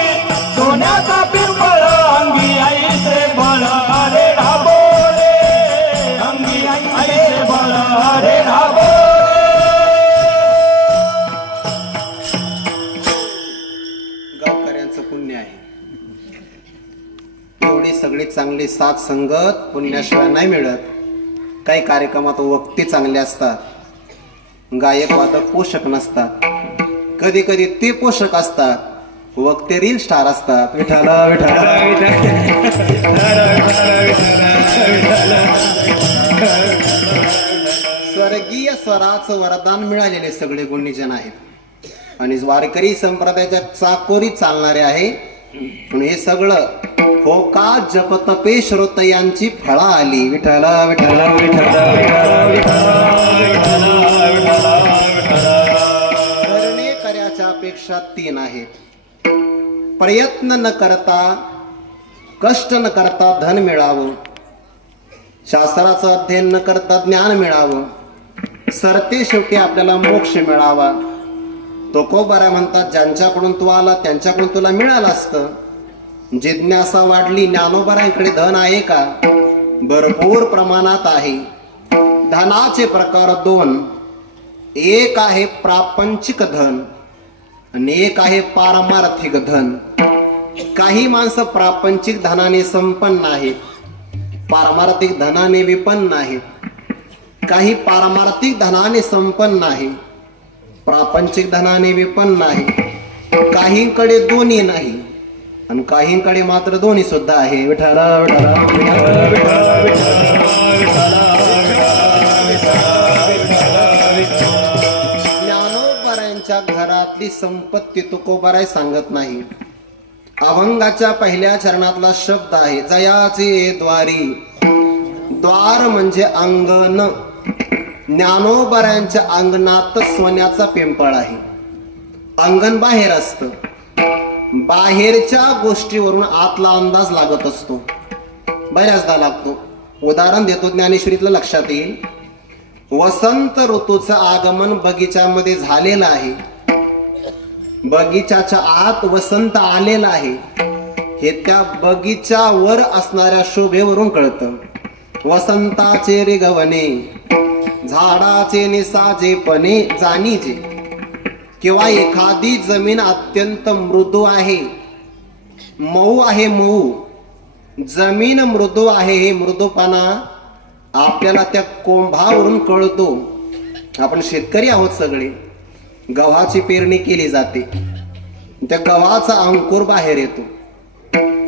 सोन्याचा पिंपळ, अंगी ऐसे बळ, रेडा बोले, अंगी ऐसे बळ, रेडा बोले. सगळी चांगली साथ संगत पुण्याशिवाय नाही मिळत. काही कार्यक्रमात वक्ती चांगले असतात, गायक वादक पोषक नसतात, कधी कधी ते पोषक असतात, वक्ते रील स्टार असतात. विठाला विठाला स्वर्गीय स्वराचं वरदान मिळालेले सगळे गुणीजन आहेत आणि वारकरी संप्रदायाच्या चाकोरीत चालणारे आहे. पण हे सगळं हो का जपतपे श्रोतयांची फळा आली. विठाला विठाला करणे कार्याच्या अपेक्षा 3 आहेत. प्रयत्न न करता, कष्ट न करता धन मिळावं, शास्त्राचं अध्ययन न करता ज्ञान मिळावं, सरते शेवटी आपल्याला मोक्ष मिळावा. तुकोबारा म्हणतात, ज्यांच्याकडून तू आला त्यांच्याकडून तुला मिळालं असतं. जिज्ञासा वाढली. ज्ञानोबारांकडे धन आहे का? भरपूर प्रमाणात आहे. धनाचे प्रकार 2. एक आहे प्रापंचिक धन आणि एक आहे पारमार्थिक धन. काही माणसं प्रापंचिक धनाने संपन्न आहेत, पारमार्थिक धनाने विपन्न आहेत. काही पारमार्थिक धनाने संपन्न आहे, प्रापंचिक धनाने विपन्न आहे. काहींकडे दोन्ही नाही आणि काहींकडे मात्र दोन्ही सुद्धा आहे. विठाला ज्ञानोबारांच्या घरातली संपत्ती तुकोबाराय सांगत नाही. अभंगाच्या पहिल्या चरणातला शब्द आहे, जयाचे द्वारी. द्वार म्हणजे अंगण. ज्ञानोबारांच्या अंगणात सोन्याचा पिंपळ आहे. अंगण बाहेर असतं. बाहेरच्या गोष्टीवरून आतला अंदाज लागत असतो, बऱ्याचदा लागतो. उदाहरण देतो, ज्ञानेश्वरीतलं लक्षात येईल. वसंत ऋतूचं आगमन बगीच्यामध्ये झालेलं आहे. बगीच्याच्या आत वसंत आलेला आहे हे त्या बगीच्यावर असणाऱ्या शोभेवरून कळतं. वसंताचे रिगवणे, झाडाचे निसाजेपणे जाणीजे. किंवा एखादी जमीन अत्यंत मृदू आहे, मऊ आहे, मऊ जमीन मृदू आहे. हे मृदूपणा आपल्याला त्या कोंभावरून कळतो. आपण शेतकरी आहोत सगळे. गव्हाची पेरणी केली जाते, त्या गव्हाचा अंकुर बाहेर येतो.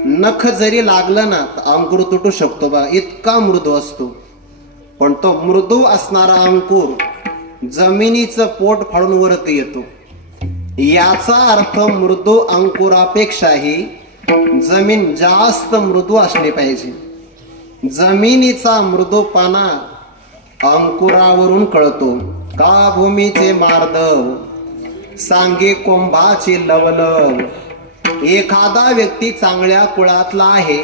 नख जरी लागलं ना तर अंकुर तुटू शकतो बा, इतका मृदू असतो. पण तो मृदू असणारा अंकुर जमिनीचं पोट फाडून वरती येतो. याचा अर्थ मृदू अंकुरापेक्षाही जमीन जास्त मृदू असली पाहिजे. जमिनीचा मृदूपणा अंकुरावरून कळतो. का भूमीचे मार्दव सांगे कोंभाचे लवलव. एखादा व्यक्ती चांगल्या कुळातला आहे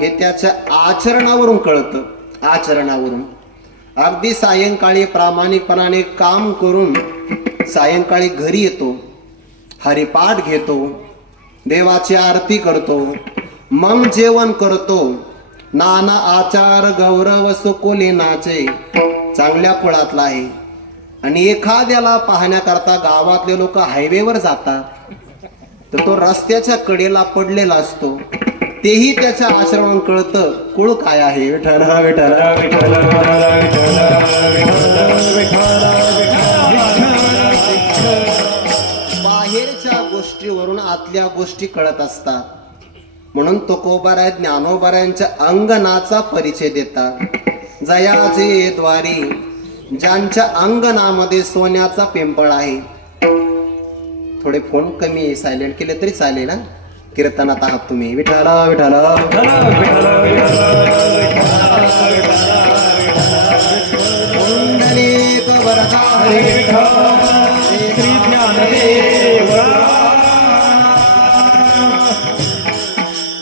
हे त्याच्या आचरणावरून कळतं. आचरणावरून अगदी सायंकाळी प्रामाणिकपणाने काम करून सायंकाळी घरी येतो, हरिपाठ घेतो, देवाची आरती करतो, मग जेवण करतो. नाना आचार गौरव सुकोले नाचे. चांगल्या कुळातला आहे. आणि एखाद्याला पाहण्याकरता गावातले लोक हायवेवर जातात तर तो रस्त्याच्या कडेला पडलेला असतो. तेही त्याच्या आचरणावरून कळतं कुळ काय आहे. विठ्ठल विठ्ठल बाहेरच्या गोष्टीवरून आतल्या गोष्टी कळत असतात. म्हणून तुकोबाराय ज्ञानोबारायांच्या अंगणाचा परिचय देतात. जयाचे द्वारी, ज्यांच्या अंगणामध्ये सोन्याचा पिंपळ आहे. थोडे फोन कमी सायलेंट केले तरी चालेल ना. कीर्तनात आहात तुम्ही. विठाला विठाला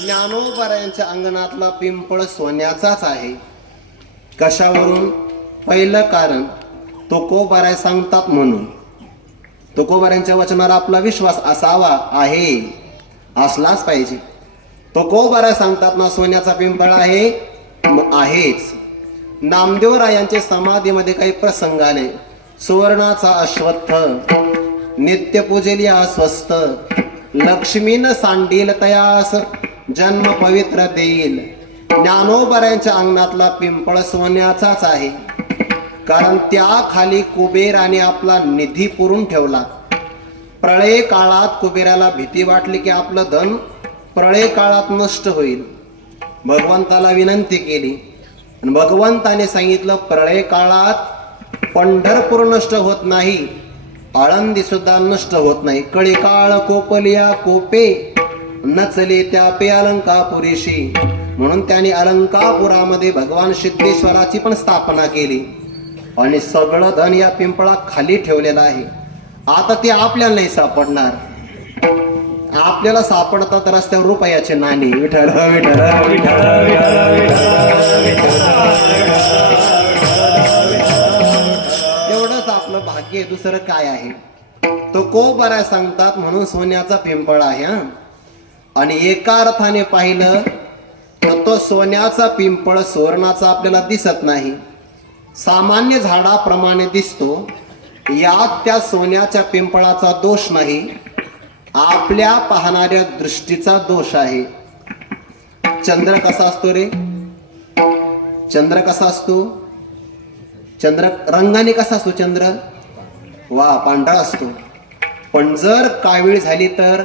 ज्ञानोबारायांच्या अंगणातला पिंपळ सोन्याचाच आहे. कशावरून? पहिलं कारण तुकोबाराय सांगतात म्हणून. तुकोबारायांच्या वचनाला आपला विश्वास असावा, आहे, असलाच पाहिजे. तुकोबाराय सांगतात ना सोन्याचा पिंपळ आहे, आहेच. नामदेवरायांच्या समाधीमध्ये काही प्रसंग आले. सुवर्णाचा अश्वत्थ, नित्य पूजेली अस्वस्थ, लक्ष्मीनं सांडील तयास, जन्म पवित्र देईल. ज्ञानोबऱ्यांच्या अंगणातला पिंपळ सोन्याचाच आहे, कारण त्या खाली कुबेराने आपला निधी पुरून ठेवला. प्रळय काळात कुबेराला भीती वाटली की आपलं धन प्रळय काळात नष्ट होईल. भगवंताला विनंती केली आणि भगवंताने सांगितलं, प्रळय काळात पंढरपूर नष्ट होत नाही, आळंदी सुद्धा नष्ट होत नाही. कळी काळ कोपलिया कोपे नचले त्या पे अलंकापुरीशी. म्हणून त्यांनी अलंकापुरामध्ये भगवान सिद्धेश्वराची पण स्थापना केली आणि सगळं धन या पिंपळा खाली ठेवलेलं आहे. आता ते आपल्याला नाही सापडणार. आपल्याला सापडतात रस्त्यावर रुपयाचे नाणी. विठ्ठल विठ्ठल एवढंच आपलं भाग्य, दुसरं काय आहे. तो को बरा सांगतात म्हणून सोन्याचा पिंपळ आहे. आणि एका अर्थाने पाहिलं तर तो सोन्याचा पिंपळ सुवर्णाचा आपल्याला दिसत नाही, सामान्य झाडाप्रमाणे दिसतो. यात त्या सोन्याच्या पिंपळाचा दोष नाही, आपल्या पाहणाऱ्या दृष्टीचा दोष आहे. चंद्र कसा असतो रे? चंद्र कसा असतो? चंद्र रंगाने कसा असतो? चंद्र वा पांढरा असतो. पण जर कावीळ झाली तर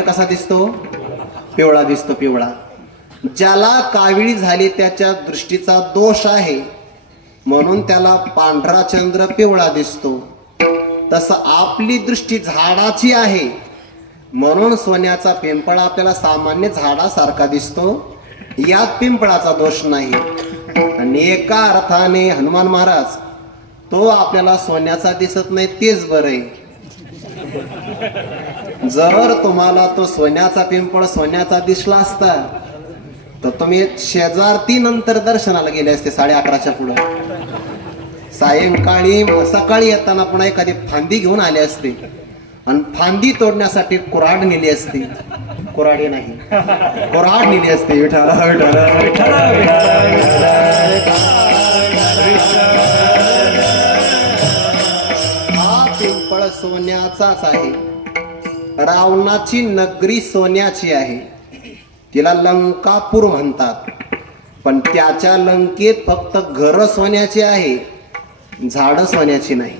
कसा दिसतो? पिवळा दिसतो. पिवळा. ज्याला काविळी झाली त्याच्या दृष्टीचा दोष आहे म्हणून त्याला पांढरा चंद्र पिवळा दिसतो. तसं आपली दृष्टी झाडाची आहे म्हणून सोन्याचा पिंपळ आपल्याला सामान्य झाडासारखा दिसतो. यात पिंपळाचा दोष नाही. आणि एका अर्थाने हनुमान महाराज तो आपल्याला सोन्याचा दिसत नाही, तेच बरं आहे. जर तुम्हाला तो सोन्याचा पिंपळ सोन्याचा दिसला असता तर तुम्ही शेजारती नंतर दर्शनाला गेले असते 11:30च्या पुढे. सायंकाळी सकाळी येताना पुन्हा एखादी फांदी घेऊन आले असते आणि फांदी तोडण्यासाठी कुऱ्हाड नेली असती. कुऱ्हाडी नाही, कुऱ्हाड नेली असते. विठ्ठल विठ्ठल हा पिंपळ सोन्याचाच आहे. रावणाची नगरी सोन्याची आहे, तिला लंकापूर म्हणतात. पण त्याच्या लंकेत फक्त घर सोन्याची आहे, झाड सोन्याची नाही.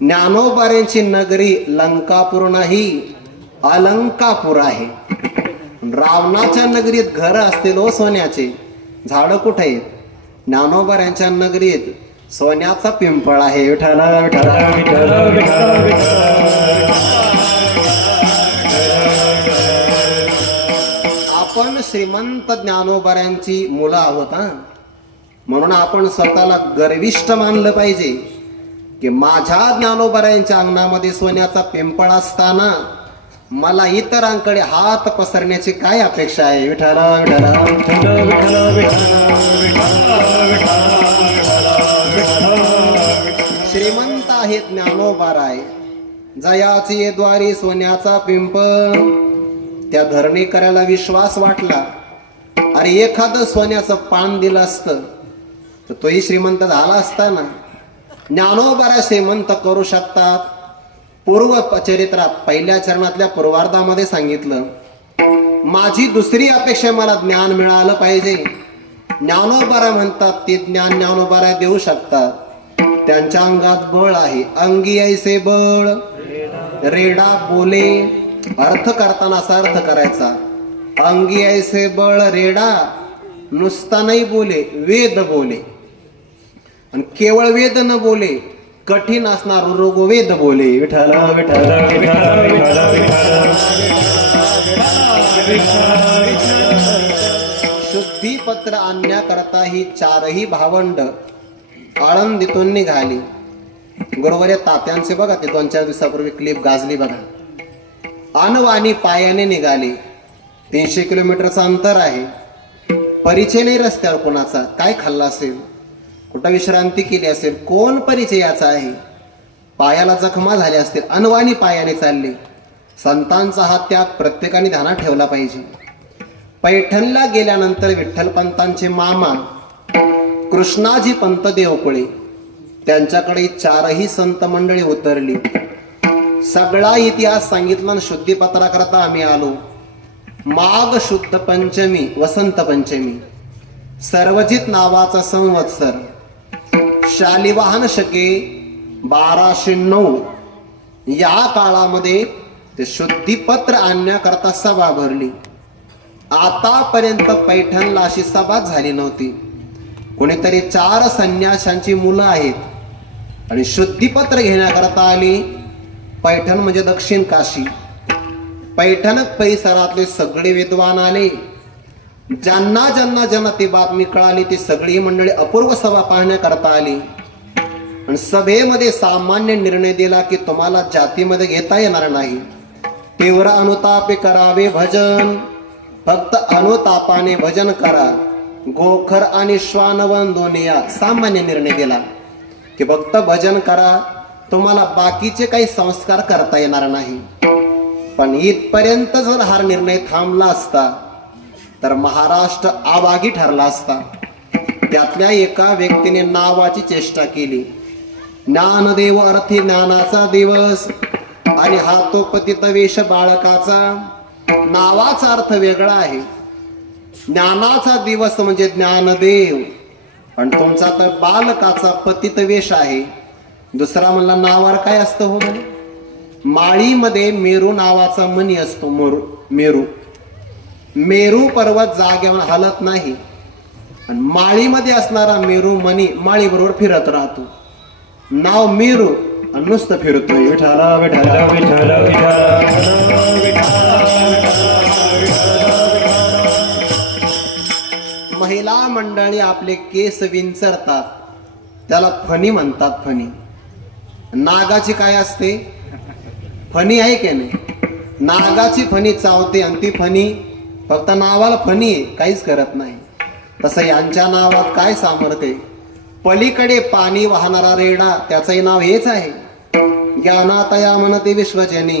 ज्ञानोबाऱ्यांची नगरी लंकापूर नाही, अलंकापूर आहे. रावणाच्या नगरीत घर असतील ओ सोन्याचे, झाड कुठे आहेत? ज्ञानोबाऱ्यांच्या नगरीत सोन्याचा पिंपळ आहे. विठ्ठल विठ्ठल आपण श्रीमंत ज्ञानोबाऱ्यांची मुलं आहोत म्हणून आपण स्वतःला गर्विष्ठ मानलं पाहिजे की माझ्या ज्ञानोबाऱ्यांच्या अंगणामध्ये सोन्याचा पिंपळ असताना मला इतरांकडे हात पसरण्याची काय अपेक्षा आहे. विठ्ठल श्रीमंत आहेत ज्ञानोबाराय, जयाची द्वारी सोन्याचा पिंपळ. त्या धरणी करायला विश्वास वाटला, अरे एखादं सोन्याचं पान दिलं असतं तर तोही श्रीमंत झाला असता ना. ज्ञानोबारा श्रीमंत करू शकतात. पूर्व चरित्रात पहिल्या चरणातल्या पूर्वार्धामध्ये सांगितलं, माझी दुसरी अपेक्षा मला ज्ञान मिळालं पाहिजे. ज्ञानोबारा म्हणतात ते ज्ञान ज्ञानोबारा देऊ शकतात. त्यांच्या अंगात बळ आहे. अंगी ऐसे बळ रेडा बोले. अर्थ करताना असा अर्थ करायचा, अंगी ऐसे बळ रेडा. नुसता नाही बोले, वेद बोले. आणि केवळ वेद न बोले, कठीण असणार रोग वेद बोले. विठ्ठल शुद्धीपत्र आणण्याकरता ही चारही भावंड आळंदीतून निघाली. गुरुवर्य तात्यांचे बघा, ते 2-4 दिवसापूर्वी क्लिप गाजली बघा. अनवाणी पायाने निघाले. 300 किलोमीटरचं अंतर आहे. परिचय नाही रस्त्यावर कोणाचा. काय खाल्ला असेल, कुठं विश्रांती केली असेल, कोण परिचयाचा आहे. पायाला जखमा झाल्या असतील. अनवाणी पायाने चालले. संतांचा हा त्याग प्रत्येकाने ध्यानात ठेवला पाहिजे. पैठणला गेल्यानंतर विठ्ठलपंतांचे मामा कृष्णाजी पंत देवकुळे, त्यांच्याकडे चारही संत मंडळी उतरली. सगळा इतिहास सांगितला आणि शुद्धीपत्राकरता आम्ही आलो. माघ शुद्ध पंचमी, वसंत पंचमी, सर्वजित नावाचा संवत्सर, शालिवाहन शके 1209 या काळामध्ये ते शुद्धीपत्र आणण्याकरता सभा भरली. आतापर्यंत पैठणला अशी सभा झाली नव्हती. कोणीतरी 4 संन्याशांची मुलं आहेत आणि शुद्धीपत्र घेण्याकरता आली. पैठण म्हणजे दक्षिण काशी. पैठण परिसरातले सगळे विद्वान आले. ज्यांना ज्यांना ज्यांना ती बातमी कळाली ती सगळी मंडळी अपूर्व सभा पाहण्याकरता आली. आणि सभेमध्ये सामान्य निर्णय दिला की तुम्हाला जातीमध्ये घेता येणार नाही. तीव्र अनुतापे करावे भजन, फक्त अनुतापाने भजन करा. गोखर आणि श्वानवन दोन्ही या सामान्य निर्णय दिला की फक्त भजन करा, तुम्हाला बाकीचे काही संस्कार करता येणार नाही. पण इथपर्यंत जर हा निर्णय थांबला असता तर महाराष्ट्र आवागी ठरला असता. त्यातल्या एका व्यक्तीने नावाची चेष्टा केली. ज्ञानदेव अर्थी ज्ञानाचा दिवस आणि हा तो पतित वेश बाळकाचा. नावाचा अर्थ वेगळा आहे. ज्ञानाचा दिवस म्हणजे ज्ञानदेव आणि तुमचा तर बालकाचा पतित वेश आहे. दुसरा म्हणला नावावर काय असतं हो म्हणे. माळीमध्ये मेरू नावाचा मणी असतो. मेरू पर्वत जागेवर हलत नाही आणि माळीमध्ये असणारा मेरू मणी माळी बरोबर फिरत राहतो. नाव मेरू आणि नुसतं फिरतोय. विठाला विठाला विठाला महिला मंडळी आपले केस विंचरतात, त्याला फणी म्हणतात. फणी. नागाची काय असते? फणी आहे की नाही? नागाची फणी चावते आणि ती फणी फक्त नावाला फणी आहे, काहीच करत नाही. तसं यांच्या नावात काय सामर्थ्य. पलीकडे पाणी वाहणारा रेडा, त्याचंही नाव हेच आहे. ज्ञानातया म्हणते विश्वजनी.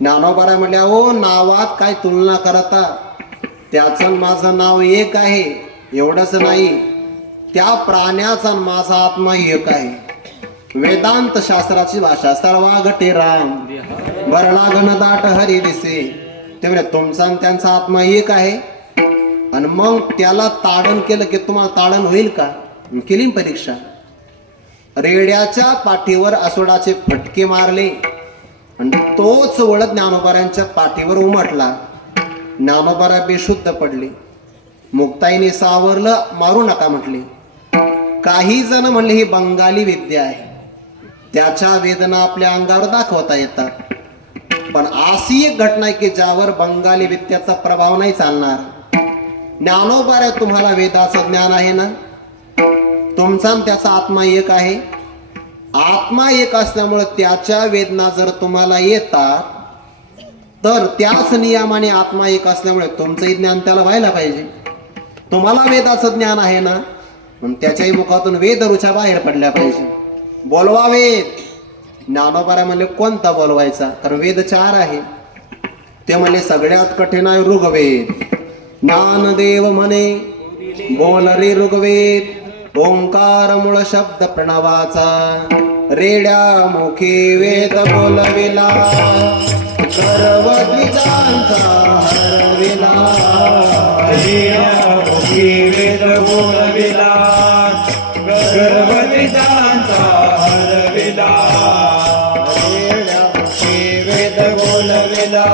ज्ञानोबारा म्हटल्या ओ नावात काय तुलना करता, त्याचं माझं नाव एक आहे. एवढंच नाही, त्या प्राण्याचा माझा आत्मा एक आहे. वेदांत शास्त्राची भाषा सर्वागटे राम, वर्णागण दाट हरी दिसे. ते म्हणजे तुमचा आणि त्यांचा आत्मा एक आहे. आणि मग त्याला ताडण केलं की तुम्हाला ताडण होईल का? केली परीक्षा. रेड्याच्या पाठीवर असोडाचे फटके मारले आणि तोच वळत ज्ञानोबारांच्या पाठीवर उमटला. ज्ञानोबारा बेशुद्ध पडले. मुक्ताईने सावरलं, मारू नका म्हटले. काही जण म्हणले ही बंगाली विद्या आहे, त्याच्या वेदना आपल्या अंगावर दाखवता येतात. पण अशी एक घटना आहे की ज्यावर बंगाली विद्याचा प्रभाव नाही चालणार. ज्ञानोबारा तुम्हाला वेदाचं ज्ञान आहे ना, तुमचा त्याचा आत्मा एक आहे. आत्मा एक असल्यामुळे त्याच्या वेदना जर तुम्हाला येतात तर त्याच नियमाने आत्मा एक असल्यामुळे तुमचंही ज्ञान त्याला व्हायला पाहिजे. तुम्हाला वेदाचं ज्ञान आहे ना, पण त्याच्याही मुखातून वेद रुचा बाहेर पडल्या पाहिजे. बोलवा वेद. ज्ञानोबारा म्हणले कोणता बोलवायचा? कारण वेद 4 आहे. ते म्हणले सगळ्यात कठीण आहे ऋग्वेद. ज्ञानदेव म्हणे बोल रे ऋग्वेद, ओंकार मूळ शब्द प्रणवाचा. रेड्या मुखी वेद बोलविला, सर्व द्विजांचा हरविला. रेड्या मुखी वेद बोलविला, सर्व द्विजांचा हरविला. रेड्या मुखी वेद बोलविला,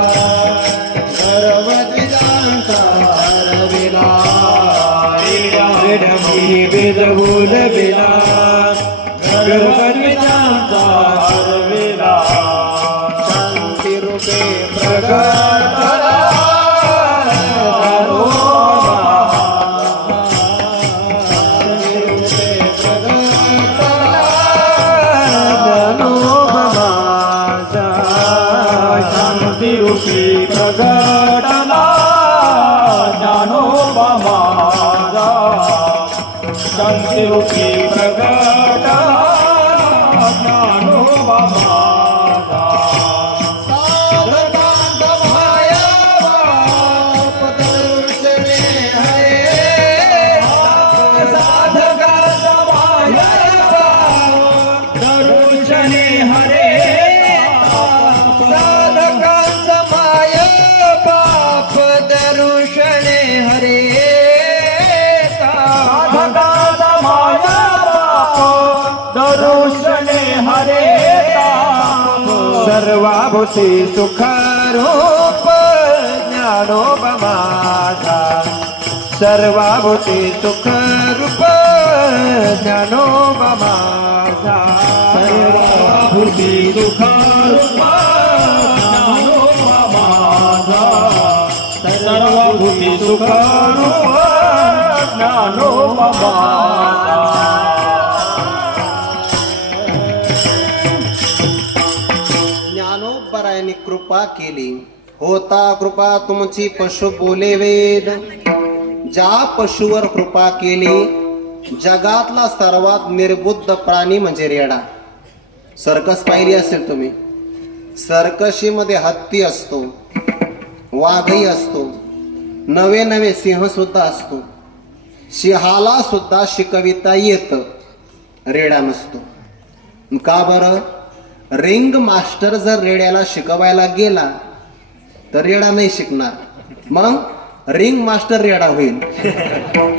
सर्व द्विजांचा हरविला. रेड्या मुखी वेद बोलविला, सर्व द्विजांचा हरविला. शांती रूपे प्रगट झाला ज्ञानोबा. सर्वाभूती सुखरूप ज्ञानोबा माझा सर्वाभूती सुखरूप ज्ञानोबा माझा सर्वाभूती सुखरूपा ज्ञानोबा माझा सर्वाभूती सुखरूपा ज्ञानोबा माझा ज्ञानोबरायांनी कृपा केली होता कृपा तुमची पशु बोले वेद ज्या पशुवर कृपा केली जगातला सर्वात निर्बुद्ध प्राणी म्हणजे रेडा. सर्कस पाहिली असेल तुम्ही. सर्कशीमध्ये हत्ती असतो, वाघही असतो, नवे नवे सिंह सुद्धा असतो. सिंहाला सुद्धा शिकविता येत, रेडा नसतो. का बरं? रिंग मास्टर जर रेड्याला शिकवायला गेला तर रेडा नाही शिकणार. मग रिंग मास्टर रेडा होईल.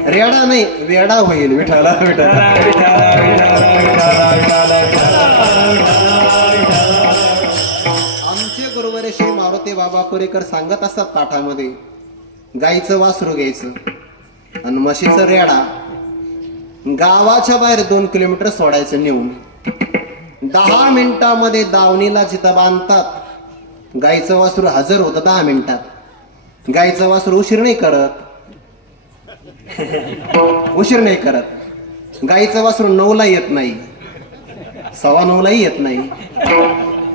रेडा नाही वेडा होईल. विठाला विठाला आमचे गुरुवारी श्री मारुती बाबा पुरेकर सांगत असतात पाठामध्ये, गाईचं वासरू घ्यायचं आणि म्हशीचं रेडा गावाच्या बाहेर 2 किलोमीटर सोडायचं नेऊन 10 मिनिटामध्ये दावणीला जिथं बांधतात. गाईचं वासरू हजर होतं 10 मिनिटात. गाईचं वासरू उशीर नाही करत. गाईचं वासरू 9ला येत नाही, 9:15 येत नाही,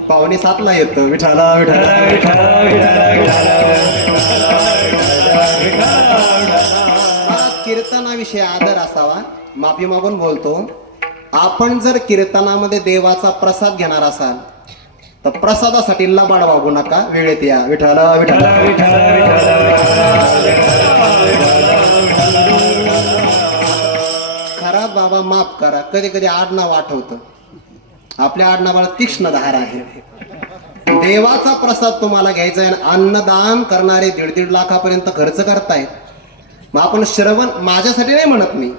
6:45 येतं. विठाला कीर्तनाविषयी आदर असावा. माफी मागून बोलतो. आपण जर कीर्तनामध्ये देवाचा प्रसाद घेणार असाल तर प्रसादासाठी लबाड वागू नका. वेळेत या. विठाला विठाला खरा बाबा माफ करा. कधी कधी आडनाव आठवतं. आपल्या आडनावाला तीक्ष्ण धार आहे. देवाचा प्रसाद तुम्हाला घ्यायचा आहे. अन्नदान करणारे 1.5 लाखापर्यंत खर्च करतायत. मग आपण श्रवण, माझ्यासाठी नाही म्हणत मी,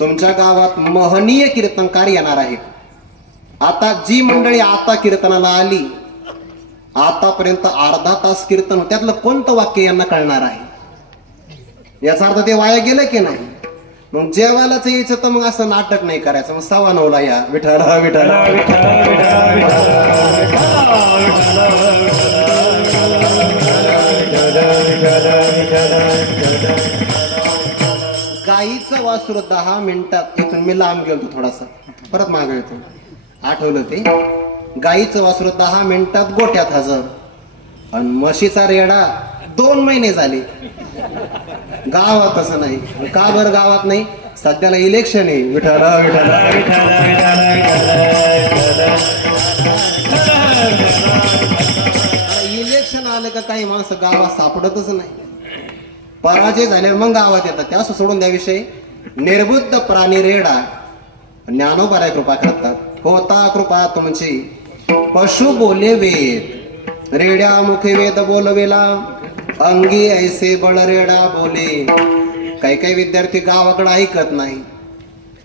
तुमच्या गावात महनीय कीर्तनकार येणार आहेत. आता जी मंडळी आता कीर्तनाला आली, आतापर्यंत अर्धा तास कीर्तन, त्यातलं कोणतं वाक्य यांना कळणार आहे? याचा अर्थ ते वाया गेलं की नाही? मग जेवायलाच यायचं तर मग असं नाटक नाही करायचं. मग 9:15 या. विठाला विठाला गाईचं वासरू 10 मिनिटात. इथून मी लांब गेलो थोडासा, परत मागे येतो. आठवलं ते. गाईचं वासरू 10 मिनिटात गोठ्यात हजर. आणि म्हशीचा रेडा 2 महिने झाले गावात. असं नाही. का बरं गावात नाही? सध्याला इलेक्शन आहे. विठाला विठाला इलेक्शन आलं का काही माणसं गावात सापडतच नाही. पराजय झाल्यावर मग गावात येतात. त्या सोडून द्या विषय. निर्बुद्ध प्राणी रेडा ज्ञानोबा कृपा करतात. होता कृपा तुमची पशु बोले वेद रेड्या मुखे वेद बोलवेला अंगी ऐसे बळ रेडा बोले. काही काही विद्यार्थी गावाकडे ऐकत नाही.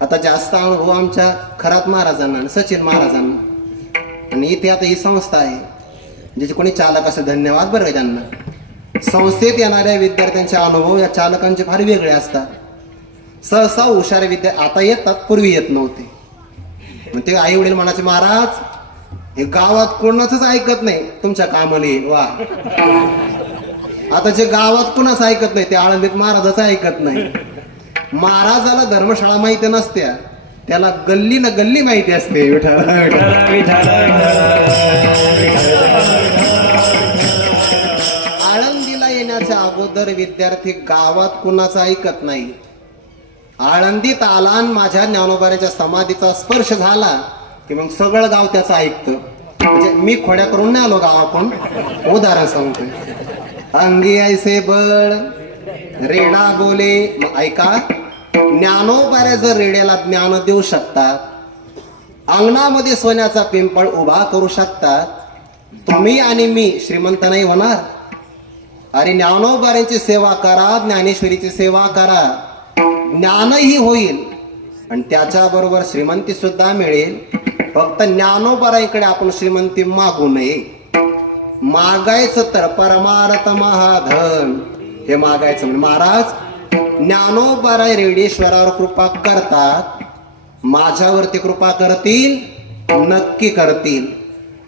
आता जास्त अनुभव आमच्या खरात महाराजांना आणि सचिन महाराजांना. आणि इथे आता ही संस्था आहे ज्याचे कोणी चालक असे, धन्यवाद बरं त्यांना. संस्थेत येणाऱ्या विद्यार्थ्यांचे अनुभव या चालकांचे फार वेगळे असतात. सहसा हुशार विद्यार्थी आता येतात, पूर्वी येत नव्हते. मग ते आई वडील म्हणायचे, महाराज हे गावात कोणाचंच ऐकत नाही, तुमच्या कामाला वा. आता जे गावात कोणाच ऐकत नाही ते आळंदीत महाराजाचं ऐकत नाही. महाराजाला धर्मशाळा माहिती नसत्या, त्याला गल्ली ना गल्ली माहिती असते. आळंदीला येण्याच्या अगोदर विद्यार्थी गावात कुणाचं ऐकत नाही. आळंदीत आला आणि माझ्या ज्ञानोबाच्या समाधीचा स्पर्श झाला की मग सगळं गाव त्याचं ऐकतं. म्हणजे मी खोड्या करून नाही आलो गावाकडून, उदाहरण सांगतोय. अंगी ऐसे बळ रेडा बोले. मग ऐका, ज्ञानोबाऱ्या जर रेड्याला ज्ञान देऊ शकतात, अंगणामध्ये सोन्याचा पिंपळ उभा करू शकतात, तुम्ही आणि मी श्रीमंत नाही होणार? अरे ज्ञानोबाऱ्यांची सेवा करा, ज्ञानेश्वरीची सेवा करा, ज्ञानही होईल आणि त्याच्याबरोबर श्रीमंती सुद्धा मिळेल. फक्त ज्ञानोबराईकडे आपण श्रीमंती मागू नये. मागायचं तर परमार्थ महाधन हे मागायचं म्हणजे महाराज ज्ञानोबराय रेडेश्वरावर कृपा करतात, माझ्यावरती कृपा करतील, नक्की करतील.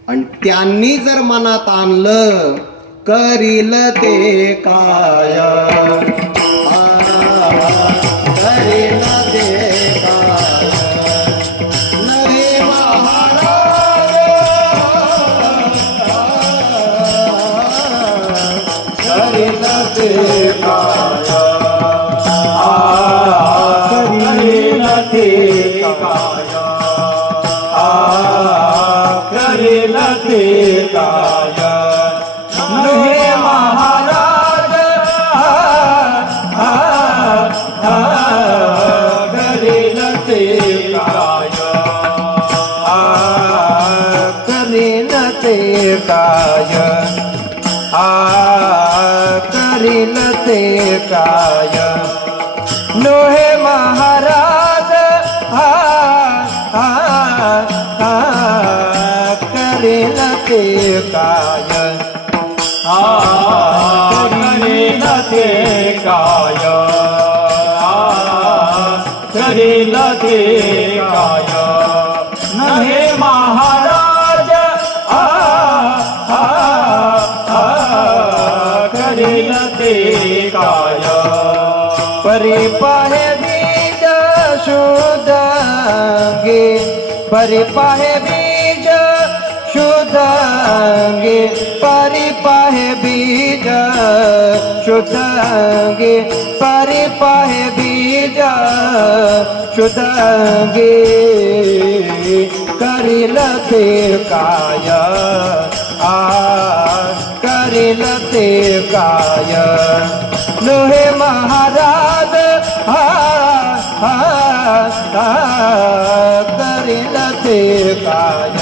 आणि त्यांनी जर मनात आणलं करील ते काय, करील ते काय नरे महाराज, करील ते काय, करील ते काय, करील ते काय नव्हे महाराज, करील ते काय, करील ते काय, करील ते काय नोहे महाराज, करील ते काय, करील ते काय, करील ते काय नव्हे महाराज, करील ते काय. परिपाहे बीज शुद्धांगे, परिपाहे बीज शुद्धांगे, परिपाहे बीज शुद्धांगे, परिपाहे बीज शुद्धांगे, करील ते काय, करील ते काय नोहे महाराज, करील ते काय.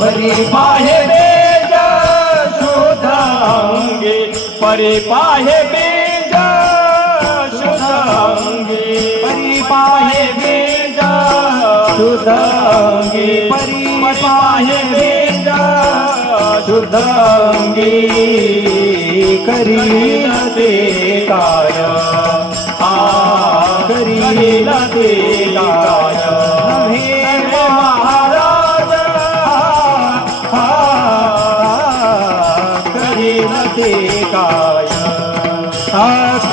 परिपाहे बीज शुद्धांगे, परिपाहे बीज शुद्धांगे, परिपाहे बीज शुद्धांगे, परिपाहे बीज शुद्धांगे, करील ते काय, करील ते काय नव्हे महाराज, करील ते काय,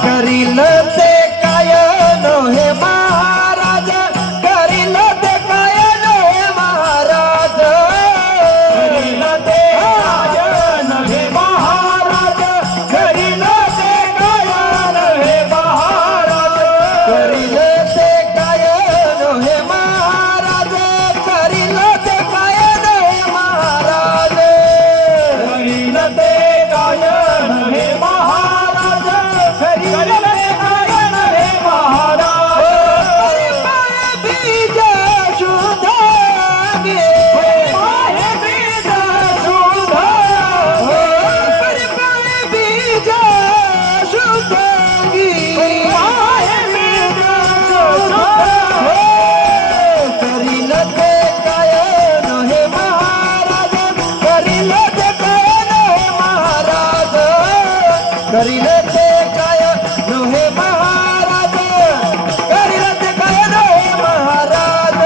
करील ते काय नोहे महाराज, करील ते काय नोहे महाराज, करील ते काय नव्हे महाराज, करील ते काय नव्हे महाराज, करील ते काय नोहे महाराज, करील ते काय नोहे महाराज, करील ते काय नव्हे महाराज, करील ते काय नव्हे महाराज. बीज शुद्धांगे, परिपाहे बीज शुद्धांगे, परिपाहे बीज शुद्धांगी, परिपाहे बीज शुद्धांगे, करील ते काय नोहे महाराज, करील ते काय नोहे महाराज, करील ते काय नोहे महाराज, करील ते काय नोहे महाराज,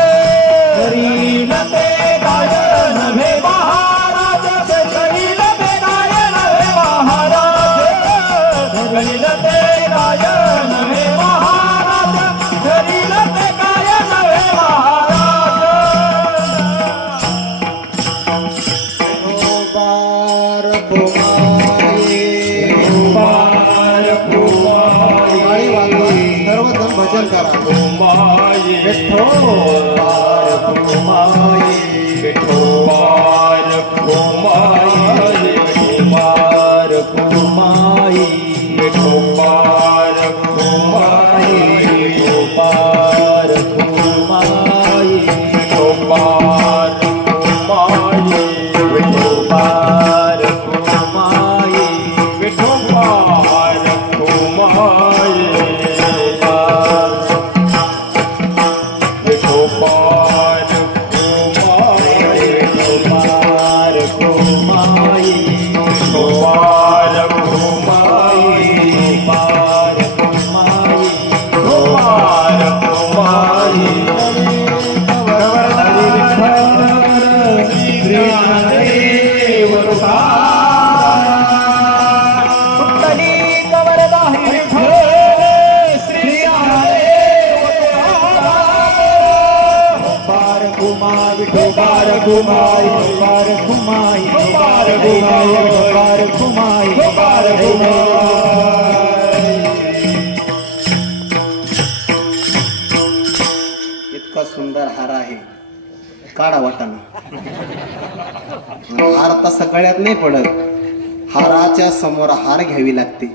करील ते काय नव्हे महाराज, करील ते काय नव्हे महाराज, करील ते काय नव्हे महाराज, करील ते काय नव्हे महाराज. बार फुमाये, पार फुमाये, गाडी वाजवा, सर्वजण भजन करा. फुमाये, विठ्ठल फुमाये, पार फुमाये, पार फुमाये, पार फुमाये, पार फुमाये, पार फुमाये, पार फुमाये, पार फुमाये, विठोबार फुमाये. कुंडली कवरदारी विठ्ठल श्री नामदेव बार कुमार विठो बार कुमाई बार कुमाई बार कुमाई बार कुमाई बार कुमाई. इतका सुंदर हार आहे, काढा वाटाणा. हार तसा गळ्यात नाही पडत, हाराच्या समोर हार घ्यावी लागते,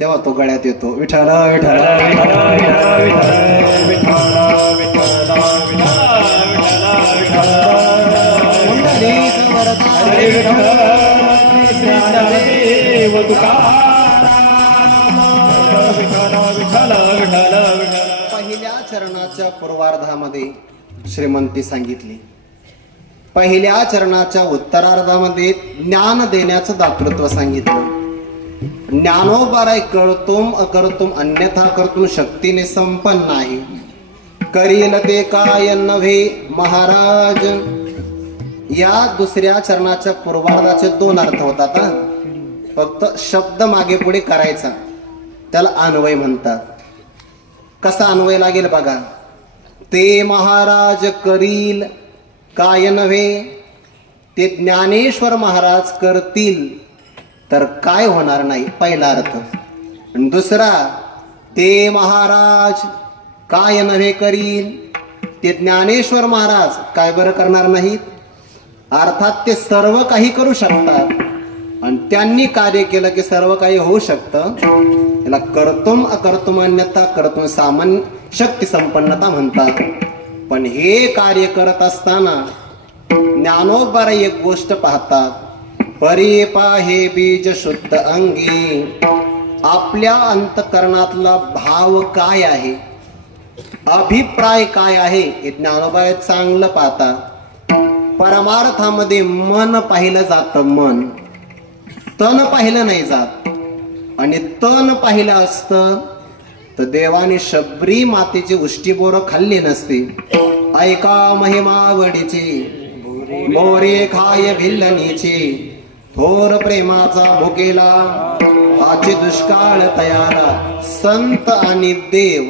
तेव्हा तो गळ्यात येतो. विठ्ठल विठ्ठल पहिल्या चरणाच्या पूर्वार्धामध्ये श्रीमंती सांगितली, पहिल्या चरणाच्या उत्तरार्धामध्ये ज्ञान देण्याचं दातृत्व सांगितलं. ज्ञानोबाराय कळतुम अकर्तुम अन्यथा कर्तुम शक्तीने संपन्न आहे. करील ते काय नव्हे महाराज. या दुसऱ्या चरणाच्या पूर्वार्धाचे दोन अर्थ होतात. फक्त शब्द मागे पुढे करायचा, त्याला अन्वय म्हणतात. कसा अन्वय लागेल बघा. ते महाराज करील काय नव्हे, ते ज्ञानेश्वर महाराज करतील तर काय होणार नाही, पहिला अर्थ. आणि दुसरा, ते महाराज काय नव्हे करील, ते ज्ञानेश्वर महाराज काय बरं करणार नाहीत. अर्थात ते सर्व काही करू शकतात आणि त्यांनी कार्य केलं की सर्व काही होऊ शकतं. त्याला कर्तुम अकर्तुम अन्यथा कर्तुम सामान्य शक्ती संपन्नता म्हणतात. पण हे कार्य करत असताना ज्ञानोबा एक गोष्ट पाहतात. परी पाहे बीज शुद्ध अंगी. आपल्या अंतकरणातला भाव काय आहे, अभिप्राय काय आहे, हे ज्ञानोबा चांगलं पाहतात. परमार्थामध्ये मन पाहिलं जातं, मन तन पाहिलं नाही जात. आणि तन पाहिलं असतं तर देवाने शबरी मातेची उष्टी बोरं खाल्ली नसती. ऐका महिमावडीची बोरे खाय भिल्लनीची. थोर प्रेमाचा भुकेला आची दुष्काळ तयारा. संत आणि देव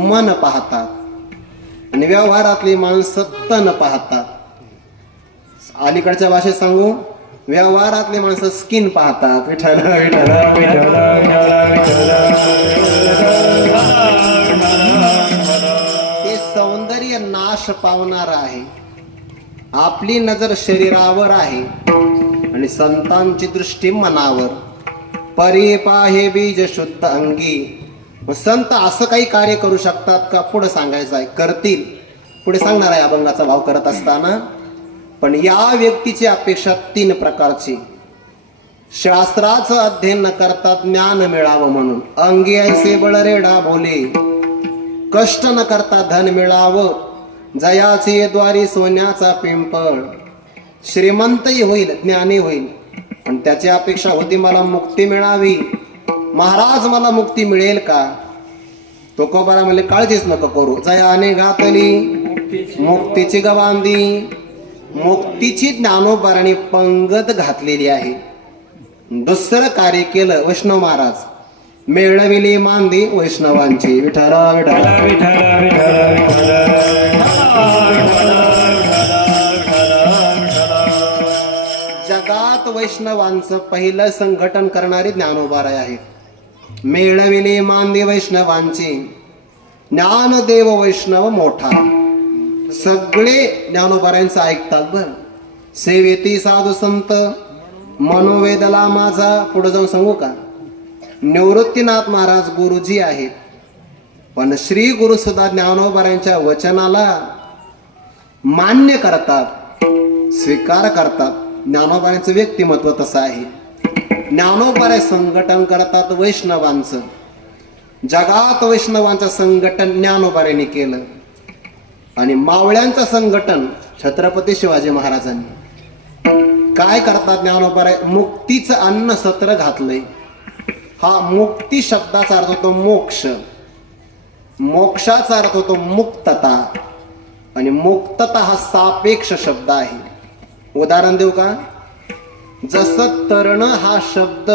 मन पाहतात आणि व्यवहारातली माणसं तन पाहतात. अलीकडच्या भाषेत सांगू, व्यवहारातले माणसं स्किन पाहतात. विठ्ठल विठ्ठल ते सौंदर्य नाश पावणार आहे. आपली नजर शरीरावर आहे आणि संतांची दृष्टी मनावर. परी पाहे बीज शुद्ध अंगी. संत असं काही कार्य करू शकतात का, पुढे सांगायचं आहे, करतील. पुढे सांगणार आहे अभंगाचा भाव करत असताना. पण या व्यक्तीची अपेक्षा तीन प्रकारची. शास्त्राचं अध्ययन न करता ज्ञान मिळावं म्हणून. अंगी ऐसे बळरेडा बोले. कष्ट न करता धन मिळावं. जयाचे द्वारी सोन्याचा पिंपळ. श्रीमंतही होईल, ज्ञानी होईल, पण त्याची अपेक्षा होती मला मुक्ती मिळावी. महाराज मला मुक्ती मिळेल का. तुकोबारा म्हणले काळजीच नको करू. जयाने घातली मुक्तीची गवांदी. मुक्तीची ज्ञानोबाराने पंगत घातलेली आहे. दुसरं कार्य केलं वैष्णव महाराज. मेळविली मांदी वैष्णवांची. विठ्ठल जगात वैष्णवांचं पहिलं संघटन करणारे ज्ञानोबाराय आहेत. मेळविली मांदी वैष्णवांची. ज्ञानदेव वैष्णव मोठा. सगळे ज्ञानोबारायांचं ऐकतात बर. सेवेती साधू संत मनोवेदला माझा. पुढे जाऊन सांगू का, निवृत्तीनाथ महाराज गुरुजी आहेत, पण श्री गुरु सुद्धा ज्ञानोबारायांच्या वचनाला मान्य करतात, स्वीकार करतात. ज्ञानोबारायांचं व्यक्तिमत्व तसं आहे. ज्ञानोबाराय संघटन करतात वैष्णवांचं. जगात वैष्णवांचं संघटन ज्ञानोबारायांनी केलं. आणि मावळ्यांचं संघटन छत्रपती शिवाजी महाराजांनी. काय करतात ज्ञानोबाराय, मुक्तीचं अन्न सत्र घातलंय. हा मुक्ती शब्दाचा अर्थ होतो मोक्ष. मोक्षाचा अर्थ होतो मुक्तता. आणि मुक्तता हा सापेक्ष शब्द आहे. उदाहरण देऊ का. जसं तरण हा शब्द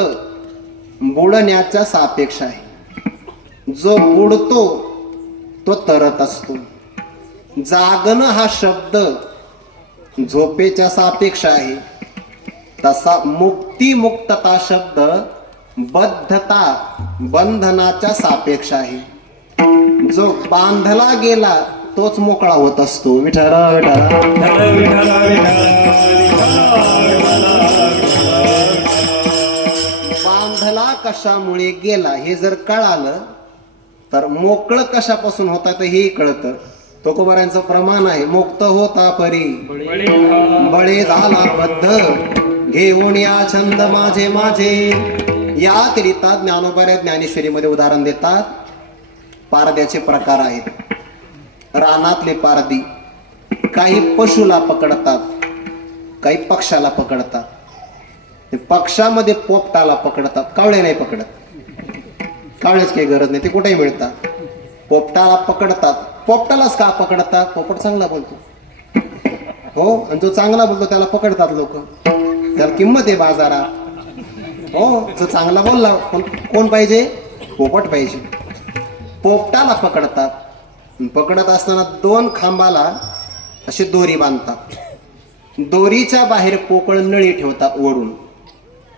बुडण्याच्या सापेक्ष आहे, जो बुडतो तो तरत असतो. जागणं हा शब्द झोपेच्या सापेक्ष आहे, तसा मुक्ती मुक्तता शब्द बद्धता बंधनाच्या सापेक्ष आहे. जो बांधला गेला तोच मोकळा होत असतो. विठरा विठरा बांधला कशामुळे गेला हे जर कळालं तर मोकळं कशापासून होता तर हेही कळतं. तुकोबारांचं प्रमाण आहे, मुक्त होता परी बळे झाला बद्ध घेऊन या छंद माझे माझे. याकरिता ज्ञानोबा ज्ञानेश्वरीमध्ये उदाहरण देतात. पारद्याचे प्रकार आहेत. रानातले पारदी काही पशुला पकडतात, काही पक्षाला पकडतात. ते पक्षामध्ये पोपटाला पकडतात, कावळे नाही पकडत. कावळ्याच काही गरज नाही, ते कुठेही मिळतात. पोपटाला पकडतात. पोपटालाच का पकडतात? पोपट चांगला बोलतो हो, आणि जो चांगला बोलतो त्याला पकडतात लोक, त्याला किंमत आहे बाजारात हो. जो चांगला बोलला कोण पाहिजे? पोपट पाहिजे. पोपटाला पकडतात. पकडत असताना दोन खांबाला अशी दोरी बांधतात. दोरीच्या बाहेर पोकळ नळी ठेवतात ओढून,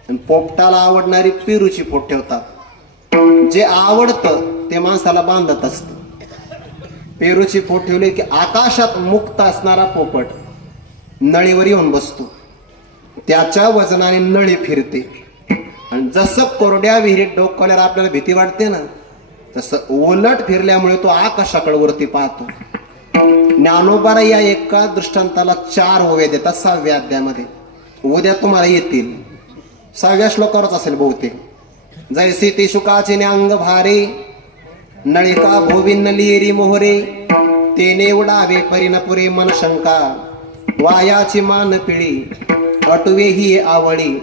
आणि पोपटाला आवडणारी पेरूची फोड ठेवतात. जे आवडतं ते माणसाला बांधत असतं. पेरूची फोड ठेवली की आकाशात मुक्त असणारा पोपट नळीवर येऊन बसतो. त्याच्या वजनाने नळी फिरते, आणि जसं कोरड्या विहिरीत डोकावल्यावर आपल्याला भीती वाटते ना, तसं उलट फिरल्यामुळे तो आकाशाकडे वरती पाहतो. ज्ञानोबा या एका दृष्टांताला 4 ओव्या देतात 6व्या अध्यायामध्ये. उद्या तुम्हाला येतील, 6व्या श्लोकावरच असेल बहुतेक. जैसे ते शुकाचे न्यांग भारे नळिका भोविन्नलिरी मोहरे तेने उडावे परिणपुरे मन शंका वायाची मान पिळी अटवे ही आवळी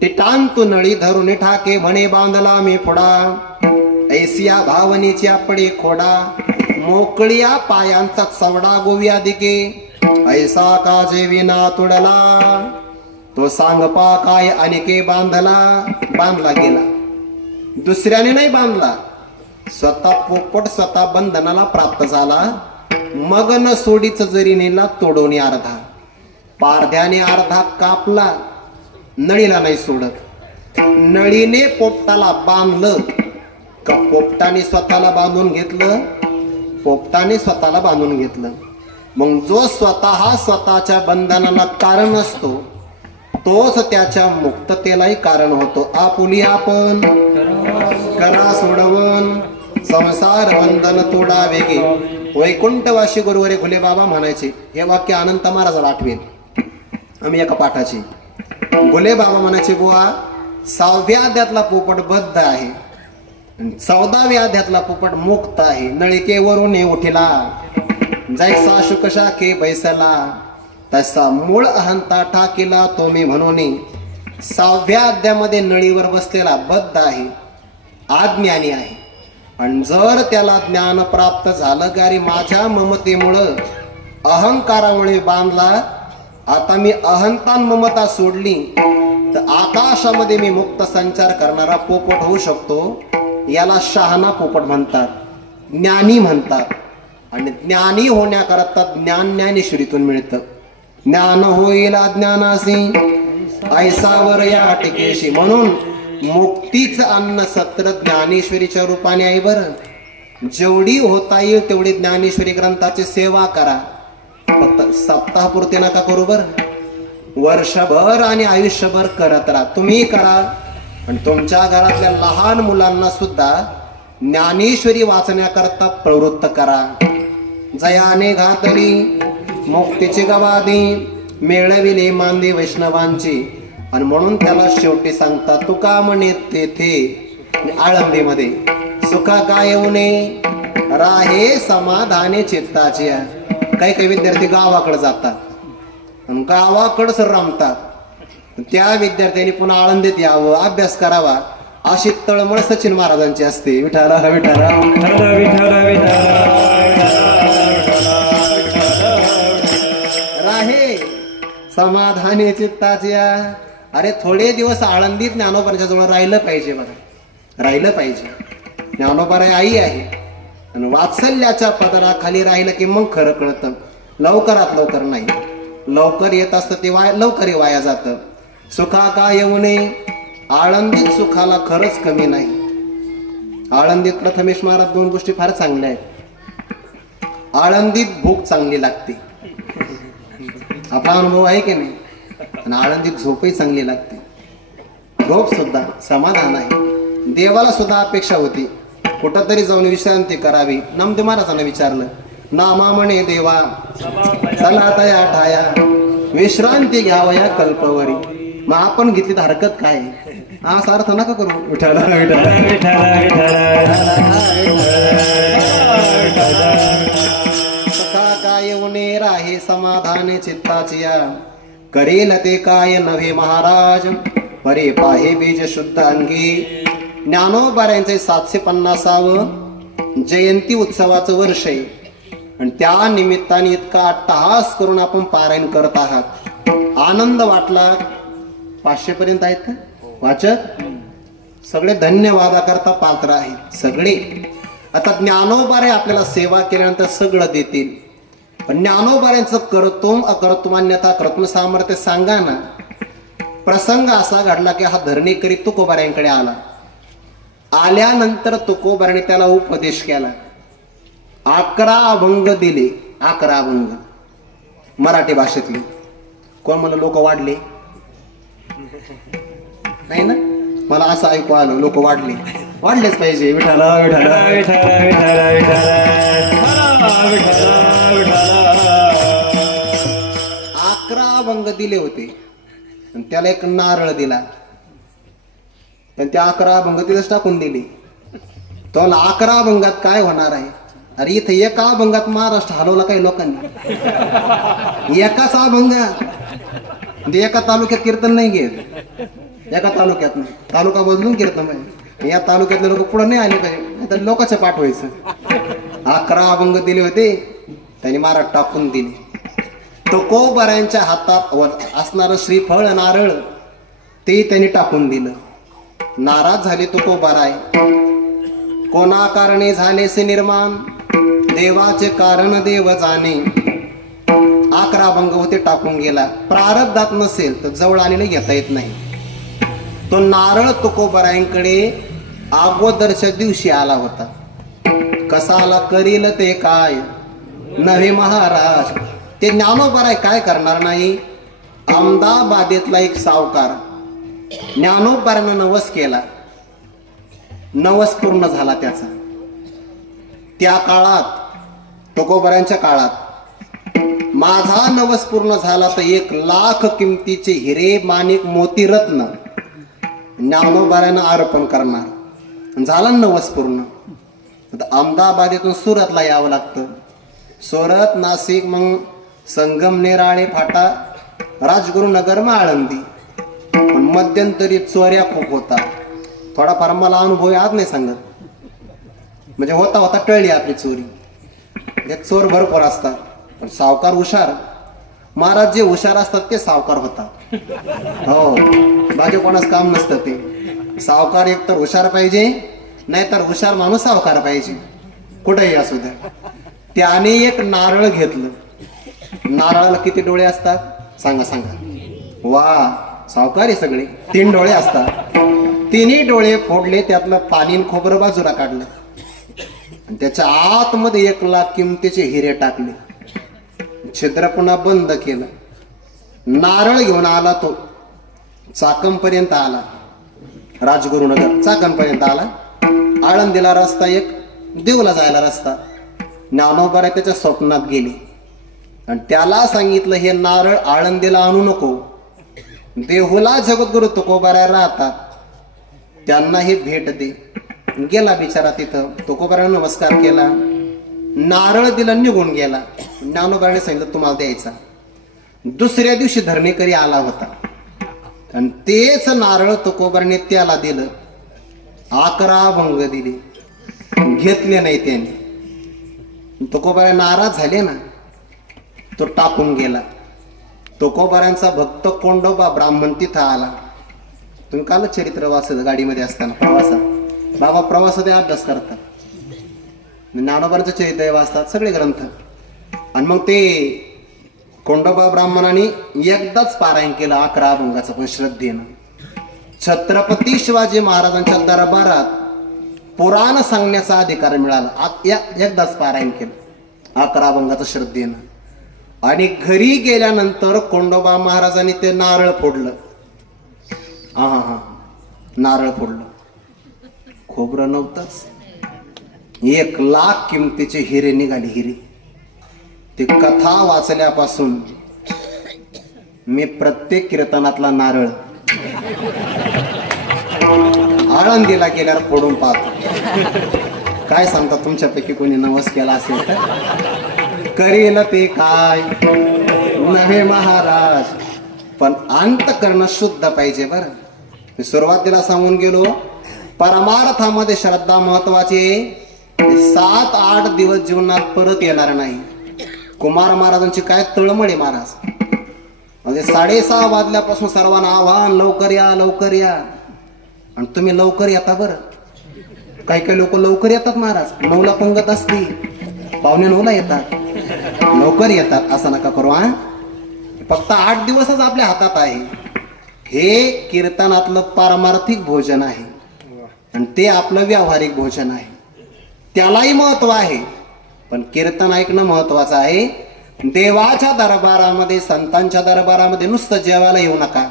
टिटांतु नळी धरून ठाके म्हणे बांधला मी फोडा ऐसिया भावनेची आपडे खोडा मोकळिया पायांचा चवडा गोव्या दिके ऐसा काजे विना तुडला तो सांगपा काय अनिके बांधला गेला. दुसऱ्याने नाही बांधला, स्वतः पोपट स्वतः बंधनाला प्राप्त झाला. मग न सोडीच जरी नेला तोडवणी अर्धा. पारध्याने अर्धा कापला, नळीला नाही सोडत. नळीने पोपटाला बांधलं का पोपटाने स्वतःला बांधून घेतलं, पोपटाने स्वतःला बांधून घेतलं. मग जो स्वतःच्या बंधनाला कारण असतो तोच त्याच्या मुक्ततेलाही कारण होतो. आपुली आपण करा सोडवून संसार बंधन तोडा वेगे. वैकुंठवासी गुरुवरे घुले बाबा म्हणायचे. हे वाक्य अनंत महाराजाला आठवेल. आम्ही एका पाठाची घुले बाबा म्हणायचे, बुवा 6व्या अध्यायातला पोपट बद्ध आहे, 14व्या अध्यायातला पोपट मुक्त आहे. नळिकेवरून उठिला जैसा शुक शाखे बैसला तसा मूळ अहंता ठाकीला तो मी म्हणून. 6व्या अध्यायामध्ये नळीवर बसलेला बद्ध आहे, अज्ञानी आहे. आणि जर त्याला ज्ञान प्राप्त झालं की अरे माझ्या ममतेमुळं अहंकारामुळे बांधला, आता मी अहंता ममता सोडली तर आकाशामध्ये मी मुक्त संचार करणारा पोपट होऊ शकतो. याला शहाणा पोपट म्हणतात, ज्ञानी म्हणतात. आणि ज्ञानी होण्याकरता ज्ञान ज्ञानेश्वरीतून मिळतं. ज्ञान होईल अज्ञानासी ऐसावर या टिकेशी. म्हणून मुक्तीच अन्न सत्र ज्ञानेश्वरीच्या रूपाने आहे. बरं, जेवढी होता येईल तेवढी ज्ञानेश्वरी ग्रंथाची सेवा करा. फक्त सप्ताहपुरते नका करू बरं, वर्षभर आणि आयुष्यभर करत राहा. तुम्ही करा आणि तुमच्या घरातल्या लहान मुलांना सुद्धा ज्ञानेश्वरी वाचण्याकरता प्रवृत्त करा. जयाने घातली मुक्तीची गवादी मेळविले मांदी वैष्णवांची. आणि म्हणून त्याला शेवटी सांगतात तुका म्हणे तेथे आळंदीमध्ये सुखा काय उने राहे समाधाने चित्ताची. काही काही विद्यार्थी गावाकडे जातात आणि गावाकडच रमतात. त्या विद्यार्थ्यांनी पुन्हा आळंदीत यावं, अभ्यास करावा अशी तळमळ सचिन महाराजांची असते. विठाला विठाला राहे समाधाने चित्ताची अरे थोडे दिवस आळंदीत ज्ञानोबाच्या जवळ राहिलं पाहिजे बघा, राहिलं पाहिजे. ज्ञानोबाराय आई आहे आणि वात्सल्याच्या पदराखाली राहिलं की मग खरं कळतं. लवकरात लवकर नाही, लवकर येत असतं ते लवकर वाया जातं. सुखा का येऊ नये, आळंदीत सुखाला खरंच कमी नाही. आळंदीत प्रथमेश महाराज दोन गोष्टी फार चांगल्या आहेत. आळंदीत भूक चांगली लागते, आपला अनुभव आहे की नाही. आणि आळंदीत झोपही चांगली लागते, झोप सुद्धा समाधान आहे. देवाला सुद्धा अपेक्षा होती कुठंतरी जाऊन विश्रांती करावी. नामदेव महाराजांना विचारलं, नामा म्हणे देवा चला तया ठाया, विश्रांती घ्यावया कल्पवरी. मग आपण घेतली तर हरकत काय, हा अर्थ नका करू. विठ्ठल सखा काय उनेर आहे समाधान चित्ताची या, करेल ते काय नव्हे महाराज, परे पाहे बीज शुद्ध अंगी. ज्ञानोबाऱ्यांचे 750व जयंती उत्सवाचं वर्ष आहे आणि त्या निमित्ताने इतका अट्टहास करून आपण पारायण करत आहात. आनंद वाटला. 500 पर्यंत आहेत का वाचक? सगळे धन्यवादाकरता पात्र आहेत सगळे. आता ज्ञानोबारे आपल्याला सेवा केल्यानंतर सगळं देतील, पण ज्ञानोबाऱ्यांचं कर्तुम अकर्तुम अन्यथा कर्तुम सामर्थ्य सांगा ना. प्रसंग असा घडला की हा धरणीकरी तुकोबाऱ्यांकडे आला. आल्यानंतर तुकोबाराने त्याला उपदेश केला. 11 अभंग दिले, 11 अभंग मराठी भाषेतले. कोण मला लोक वाढले नाही ना, मला असं ऐकू आलं लोक वाढले, वाढलेच पाहिजे. विठाला विठाला 11 अभंग दिले होते आणि त्याला एक नारळ दिला, पण त्या 11 अभंग तिथेच टाकून दिली. तो 11 अभंगात काय होणार आहे? अरे इथे एका अभंगात महाराष्ट्र हलवला काही लोकांनी. एकाच अभंगात म्हणजे एका तालुक्यात कीर्तन नाही घेत, एका तालुक्यात नाही, तालुका बदलून कीर्तन आहे. या तालुक्यातले लोक पुढे नाही आले पाहिजे, तर लोकांचं पाठ व्हायचं. 11 अभंग दिले होते, त्यांनी महाराज टाकून दिले. तुकोबारांच्या हातात असणार श्रीफळ नारळ ते त्यांनी टाकून दिलं. नाराज झाले तुकोबाराय. कोणा कारणे झालेसे निर्माण, देवाचे कारण देव जाणे. 11 अभंग होते, टाकून गेला. प्रारब्धात नसेल तर जवळ आलेले घेता येत नाही. तो नारळ तुकोबारांकडे अगोदरच्या दिवशी आला होता. कसा आला करील ते काय नव्हे महाराज. ते ज्ञानोबाराय काय करणार नाही. अहमदाबादेतला एक सावकार ज्ञानोबारानं नवस केला, नवस पूर्ण झाला त्याचा. त्या काळात तुकोबारांच्या काळात माझा नवस पूर्ण झाला तर 1,00,000 किमतीचे हिरे माणिक मोती रत्न ज्ञानोबारांना अर्पण करणार. झाला नवस पूर्ण. अहमदाबादेतून सुरतला यावं लागतं. सुरत, नाशिक, मग संगमनेर, आळे फाटा, राजगुरुनगर, मग आळंदी. पण मध्यंतरी चोऱ्या खूप होता. थोडाफार मला अनुभव आज नाही सांगत, म्हणजे होता होता टळली आपली चोरी. चोर भरपूर असतात पण सावकार हुशार. महाराज जे हुशार असतात ते सावकार होतात. हो, बाकी कोणाच काम नसतं ते. सावकार एक तर हुशार पाहिजे, नाहीतर हुशार माणूस सावकार पाहिजे, कुठेही असू द्या. त्याने एक नारळ घेतलं. नारळाला किती डोळे असतात सांगा सांगा? वा, सावकारी सगळे 3 डोळे असतात. 3ही डोळे फोडले, त्यातलं पाणी खोबरं बाजूला काढलं आणि त्याच्या आतमध्ये 1,00,000 किमतीचे हिरे टाकले. छिद्र पुन्हा बंद केलं. नारळ घेऊन आला तो चाकणपर्यंत आला. राजगुरुनगर चाकणपर्यंत आला. आळंदीला रस्ता एक, देवला जायला रस्ता. ज्ञानोबाराय त्याच्या स्वप्नात गेले आणि त्याला सांगितलं हे नारळ आळंदीला आणू नको. देहुला जगद्गुरु तुकोबाराय राहतात, त्यांना हे भेट दे. गेला बिचारा तिथं. तुकोबारायने नमस्कार केला, नारळ दिला, निघून गेला. ज्ञानोबारायने सांगितलं तुम्हाला द्यायचा. दुसऱ्या दिवशी धरणीकरी आला होता आणि तेच नारळ तुकोबारायने त्याला दिलं. 11 अभंग दिले, घेतले नाही त्याने. तुकोबाराय नाराज झाले ना, तो टाकून गेला. तुकोबारायांचा भक्त कोंडोबा ब्राह्मण तिथं आला. तुम्ही कालच चरित्र वाचलं गाडीमध्ये असताना प्रवासात. बाबा प्रवासात अभ्यास करतात, ज्ञानोबांचं चरित्र वाचतात सगळे ग्रंथ. आणि मग ते कोंडोबा ब्राह्मणाने एकदाच पारायण केलं 11 अभंगाचं, पण श्रद्धेनं. छत्रपती शिवाजी महाराजांच्या दरबारात पुराण सांगण्याचा अधिकार मिळाला. एकदाच पारायण केलं 11 अभंगाचं श्रद्धेनं. आणि घरी गेल्यानंतर कोंडोबा महाराजांनी ते नारळ फोडलं. हा नारळ फोडलं. खोबरं नव्हतंच, 1 लाख किमतीचे हिरे निघाले. हिरे. ती कथा वाचल्यापासून मी प्रत्येक कीर्तनातला नारळ आळंदीला गेल्यावर फोडून पाहतो. काय सांगता, तुमच्यापैकी कोणी नवस केला असेल तर करील ते काय नव्हे महाराज, पण अंतकरण शुद्ध पाहिजे. बरं, मी सुरुवातीला सांगून गेलो, परमार्थामध्ये श्रद्धा महत्वाची. 7-8 दिवस जीवनात परत येणार नाही. कुमार महाराजांची काय तळमळे महाराज, म्हणजे 6:30 वाजल्यापासून सर्वांना आव्हान, लवकर या लवकर या. आणि तुम्ही लवकर येता. बरं, काही लोक लवकर येतात महाराज, 9ला पंगत असते, 8:45 येतात, लवकर येतात. असं नका करू. फक्त 8 दिवसच आपल्या हातात आहे. हे कीर्तनातलं पारमार्थिक भोजन आहे आणि ते आपलं व्यावहारिक भोजन आहे. त्यालाही महत्व आहे, पण कीर्तन ऐकणं महत्वाचं आहे. देवाच्या दरबारामध्ये, संतांच्या दरबारामध्ये नुसतं जेवायला येऊ नका,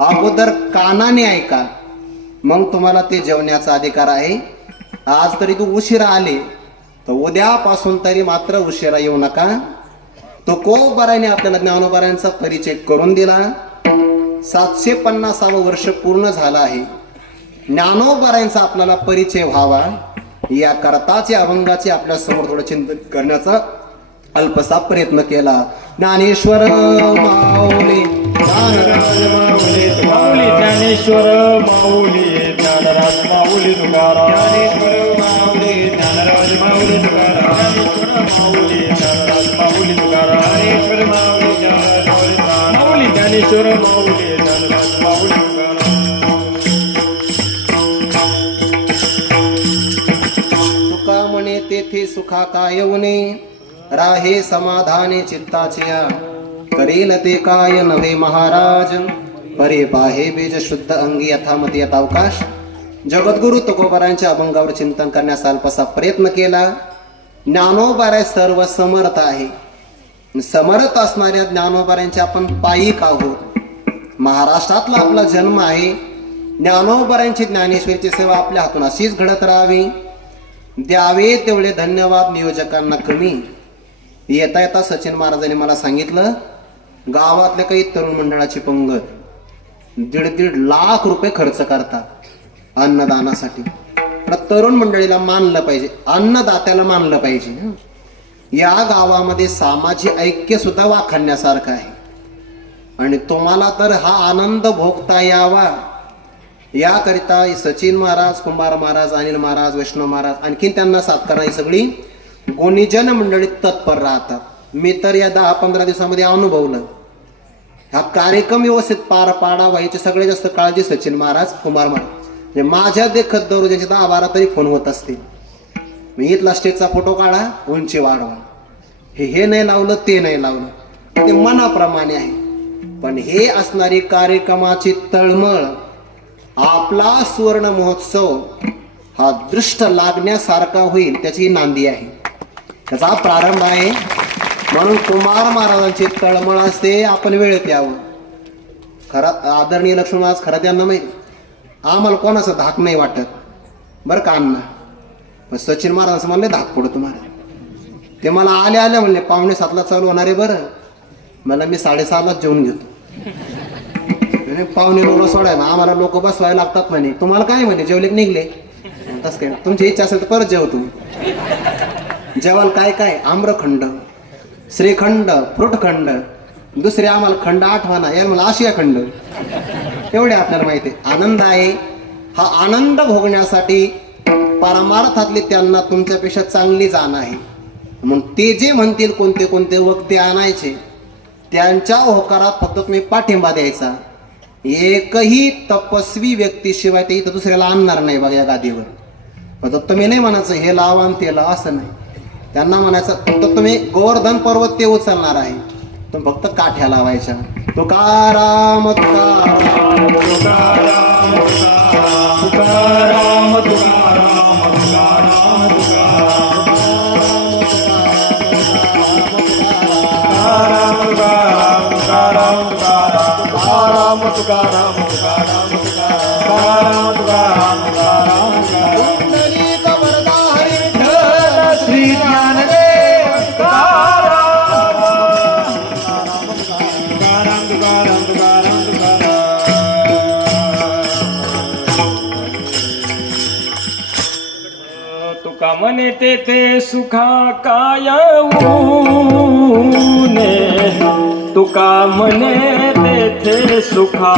अगोदर कानाने ऐका, मग तुम्हाला ते जेवण्याचा अधिकार आहे. आज तरी तू उशिरा आले तर उद्यापासून तरी मात्र उशिरा येऊ नका. तुकोबाराने आपल्याला ज्ञानोबारायांचा परिचय करून दिला. 750वं वर्ष पूर्ण झालं आहे. ज्ञानोबारायांचा आपल्याला परिचय व्हावा या करताचे अभंगाचे आपल्या समोर थोडं चिंतन करण्याचा अल्पसा प्रयत्न केला. ज्ञानेश्वर माऊली ज्ञानराज माऊली माऊली, ज्ञानेश्वर माऊली ज्ञानराज माऊली तुकाराम, ज्ञानेश्वर माऊली ज्ञानराज माऊली तुकाराम, ज्ञानेश्वर माऊली ज्ञानराज माऊली तुकाराम, ज्ञानेश्वर माऊली ज्ञानराज माऊली, ज्ञानेश्वर माऊली ज्ञानराज माऊली तुकाराम. तुका म्हणे तेथे सुखा कायवणे, राहे समाधाने चित्ताचिया, करेल ते काय नव्हे महाराज, परे पाहे बीज शुद्ध अंगी यथामती यथावकाश. जगद्गुरु तुकोबारायांच्या अभंगावर चिंतन करण्याचा अल्पसा प्रयत्न केला. ज्ञानोबाराय सर्व समर्थ आहे. समर्थ असणाऱ्या ज्ञानोबारायांचे आपण पायिक आहोत. महाराष्ट्रातला आपला जन्म आहे. ज्ञानोबारायांची ज्ञानेश्वरीची सेवा आपल्या हातून अशीच घडत राहावी. द्यावे तेवढे धन्यवाद नियोजकांना कमी. येता येता सचिन महाराजांनी मला सांगितलं, गावातल्या काही तरुण मंडळाची पंगत 1.5 लाख रुपये खर्च करतात अन्नदानासाठी. तरुण मंडळीला मानलं पाहिजे, अन्नदात्याला मानलं पाहिजे. या गावामध्ये सामाजिक ऐक्य सुद्धा वाखाणण्यासारखं आहे. आणि तुम्हाला तर हा आनंद भोगता यावा याकरिता सचिन महाराज, कुंभार महाराज, अनिल महाराज, वैष्णव महाराज, आणखीन त्यांना साथ करणारी सगळी गुणीजन मंडळी तत्पर राहतात. मी तर या 10-15 दिवसामध्ये अनुभवलं. हा कार्यक्रम व्यवस्थित पार पाडावा याची सगळ्यात जास्त काळजी सचिन महाराज, कुमार महाराज. म्हणजे माझ्या देखत दररोज 10-12 तरी फोन होत असतील. मी इथला स्टेजचा फोटो काढा, उंची वाढवा, हे नाही लावलं ते नाही लावलं, ते मनाप्रमाणे आहे. पण हे असणारी कार्यक्रमाची तळमळ, आपला सुवर्ण महोत्सव हा दृष्ट लागण्यासारखा होईल त्याची नांदी आहे, त्याचा प्रारंभ आहे. म्हणून कुमार महाराजांची तळमळ असते आपण वेळेत यावं. खरा आदरणीय लक्ष्मण महाराज, खरं त्यांना माहिती, आम्हाला कोणाचा धाक नाही वाटत बरं का अण्णा. पण सचिन महाराजांचं म्हणले धाक पडतो तुम्हाला. ते मला आल्या म्हणले 6:45 चालू होणार आहे. बरं मला मी 6:30 जेवून घेतो. 9:45 सोडाय आम्हाला लोक बसवायला लागतात म्हणे. तुम्हाला काय म्हणे, जेवले निघले तस काय, तुमची इच्छा असेल तर परत जेव तुम्ही. जेवाल काय काय, आम्रखंड, श्रीखंड, फ्रूटखंड, दुसरे आम्हाला खंड आठवणा, या मला आशिया खंड, एवढे आपल्याला माहिती आहे. आनंद आहे. हा आनंद भोगण्यासाठी परमार्थातली त्यांना तुमच्यापेक्षा चांगली जाण आहे. मग ते जे म्हणतील कोणते कोणते वक्ते आणायचे, त्यांच्या होकारात फक्त तुम्ही पाठिंबा द्यायचा. एकही तपस्वी व्यक्तीशिवाय ते इथं दुसऱ्याला आणणार नाही बघा या गादीवर. फक्त तुम्ही नाही म्हणायचं हे लावा आणि ते लावा असं नाही. त्यांना म्हणायचं फक्त तुम्ही गोवर्धन पर्वत ते उचलणार आहे, तुम्ही फक्त काठ्या लावायच्या. तुकाराम तुकाराम तुकाराम तुकाराम तुकाराम तुकाराम तुकाराम पुंडलिक वरदा हरी श्री ज्ञानदेव तुका म्हणे तेथे सुखा काय ऊने, तुका म्हणे तेथे सुखा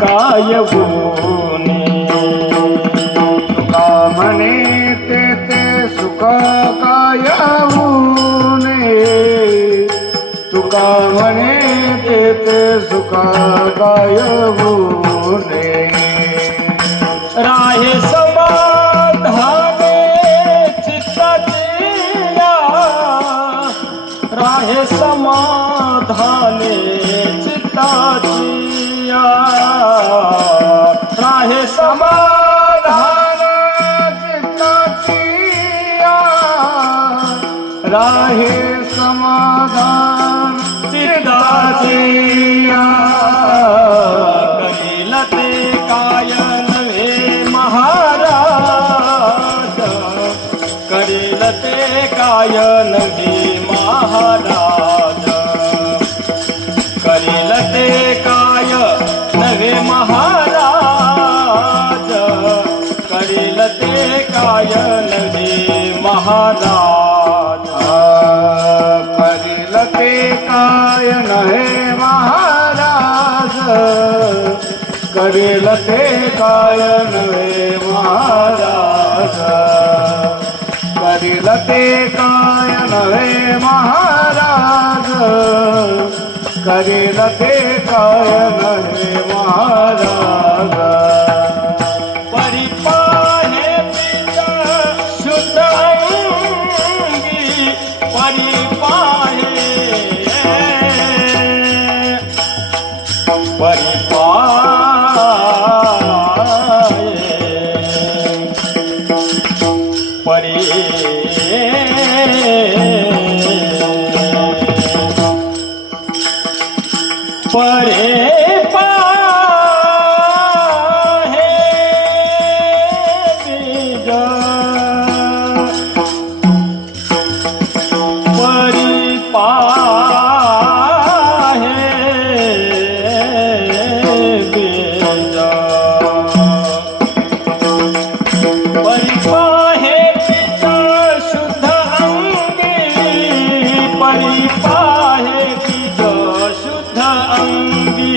काय ऊने, तुका म्हणे तेथे सुख काय ऊने, तुका म्हणे तेथे सुख काय ऊने, राहे समाधाने चित्ताचिया, राहे समाधाने चित्ताचिया, राहे समाधान चित्ताचिया, राहे समाधान चित्ताचिया, करील ते काय नव्हे महाराज, करील ते काय नव्हे महाराज, करील ते काय नव्हे महाराज, करील ते काय नव्हे महाराज, करील ते काय नव्हे महाराज, करील ते काय नव्हे महाराज, करील ते काय नव्हे महाराज, करील ते काय नव्हे महाराज, परिपाहे पिता शुद्ध अंगी, परिपाहे परे पाहे बीज, परी पाहे बीज, परी पाहे बीज शुद्ध अंगी, परी पाहे बीज शुद्ध अंगी,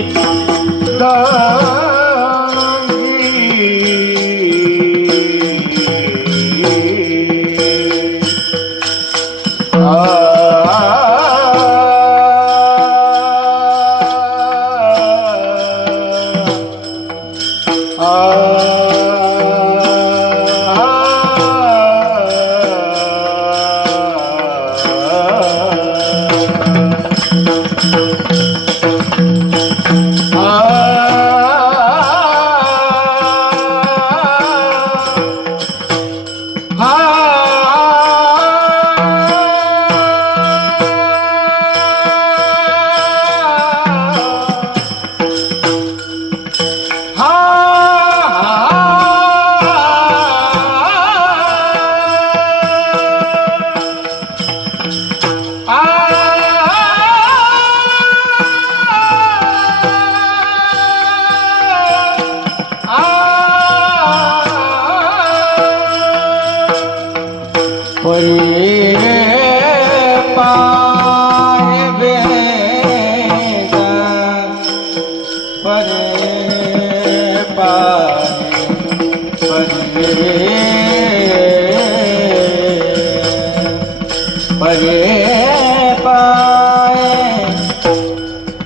पाए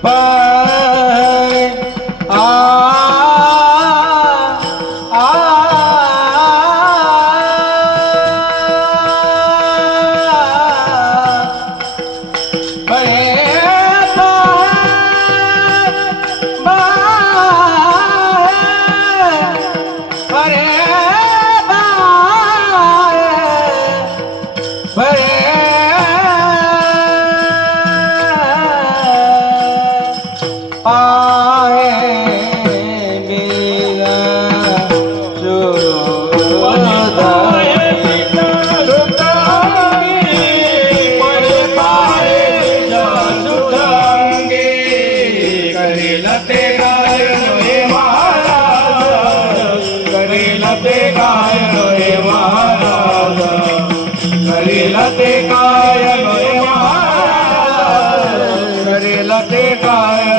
पाए आ आहे मीरा करेल ते गायन हे महाराज करेल ते गायन हे महाराज करेल ते गायन हे महाराज करेल ते गायन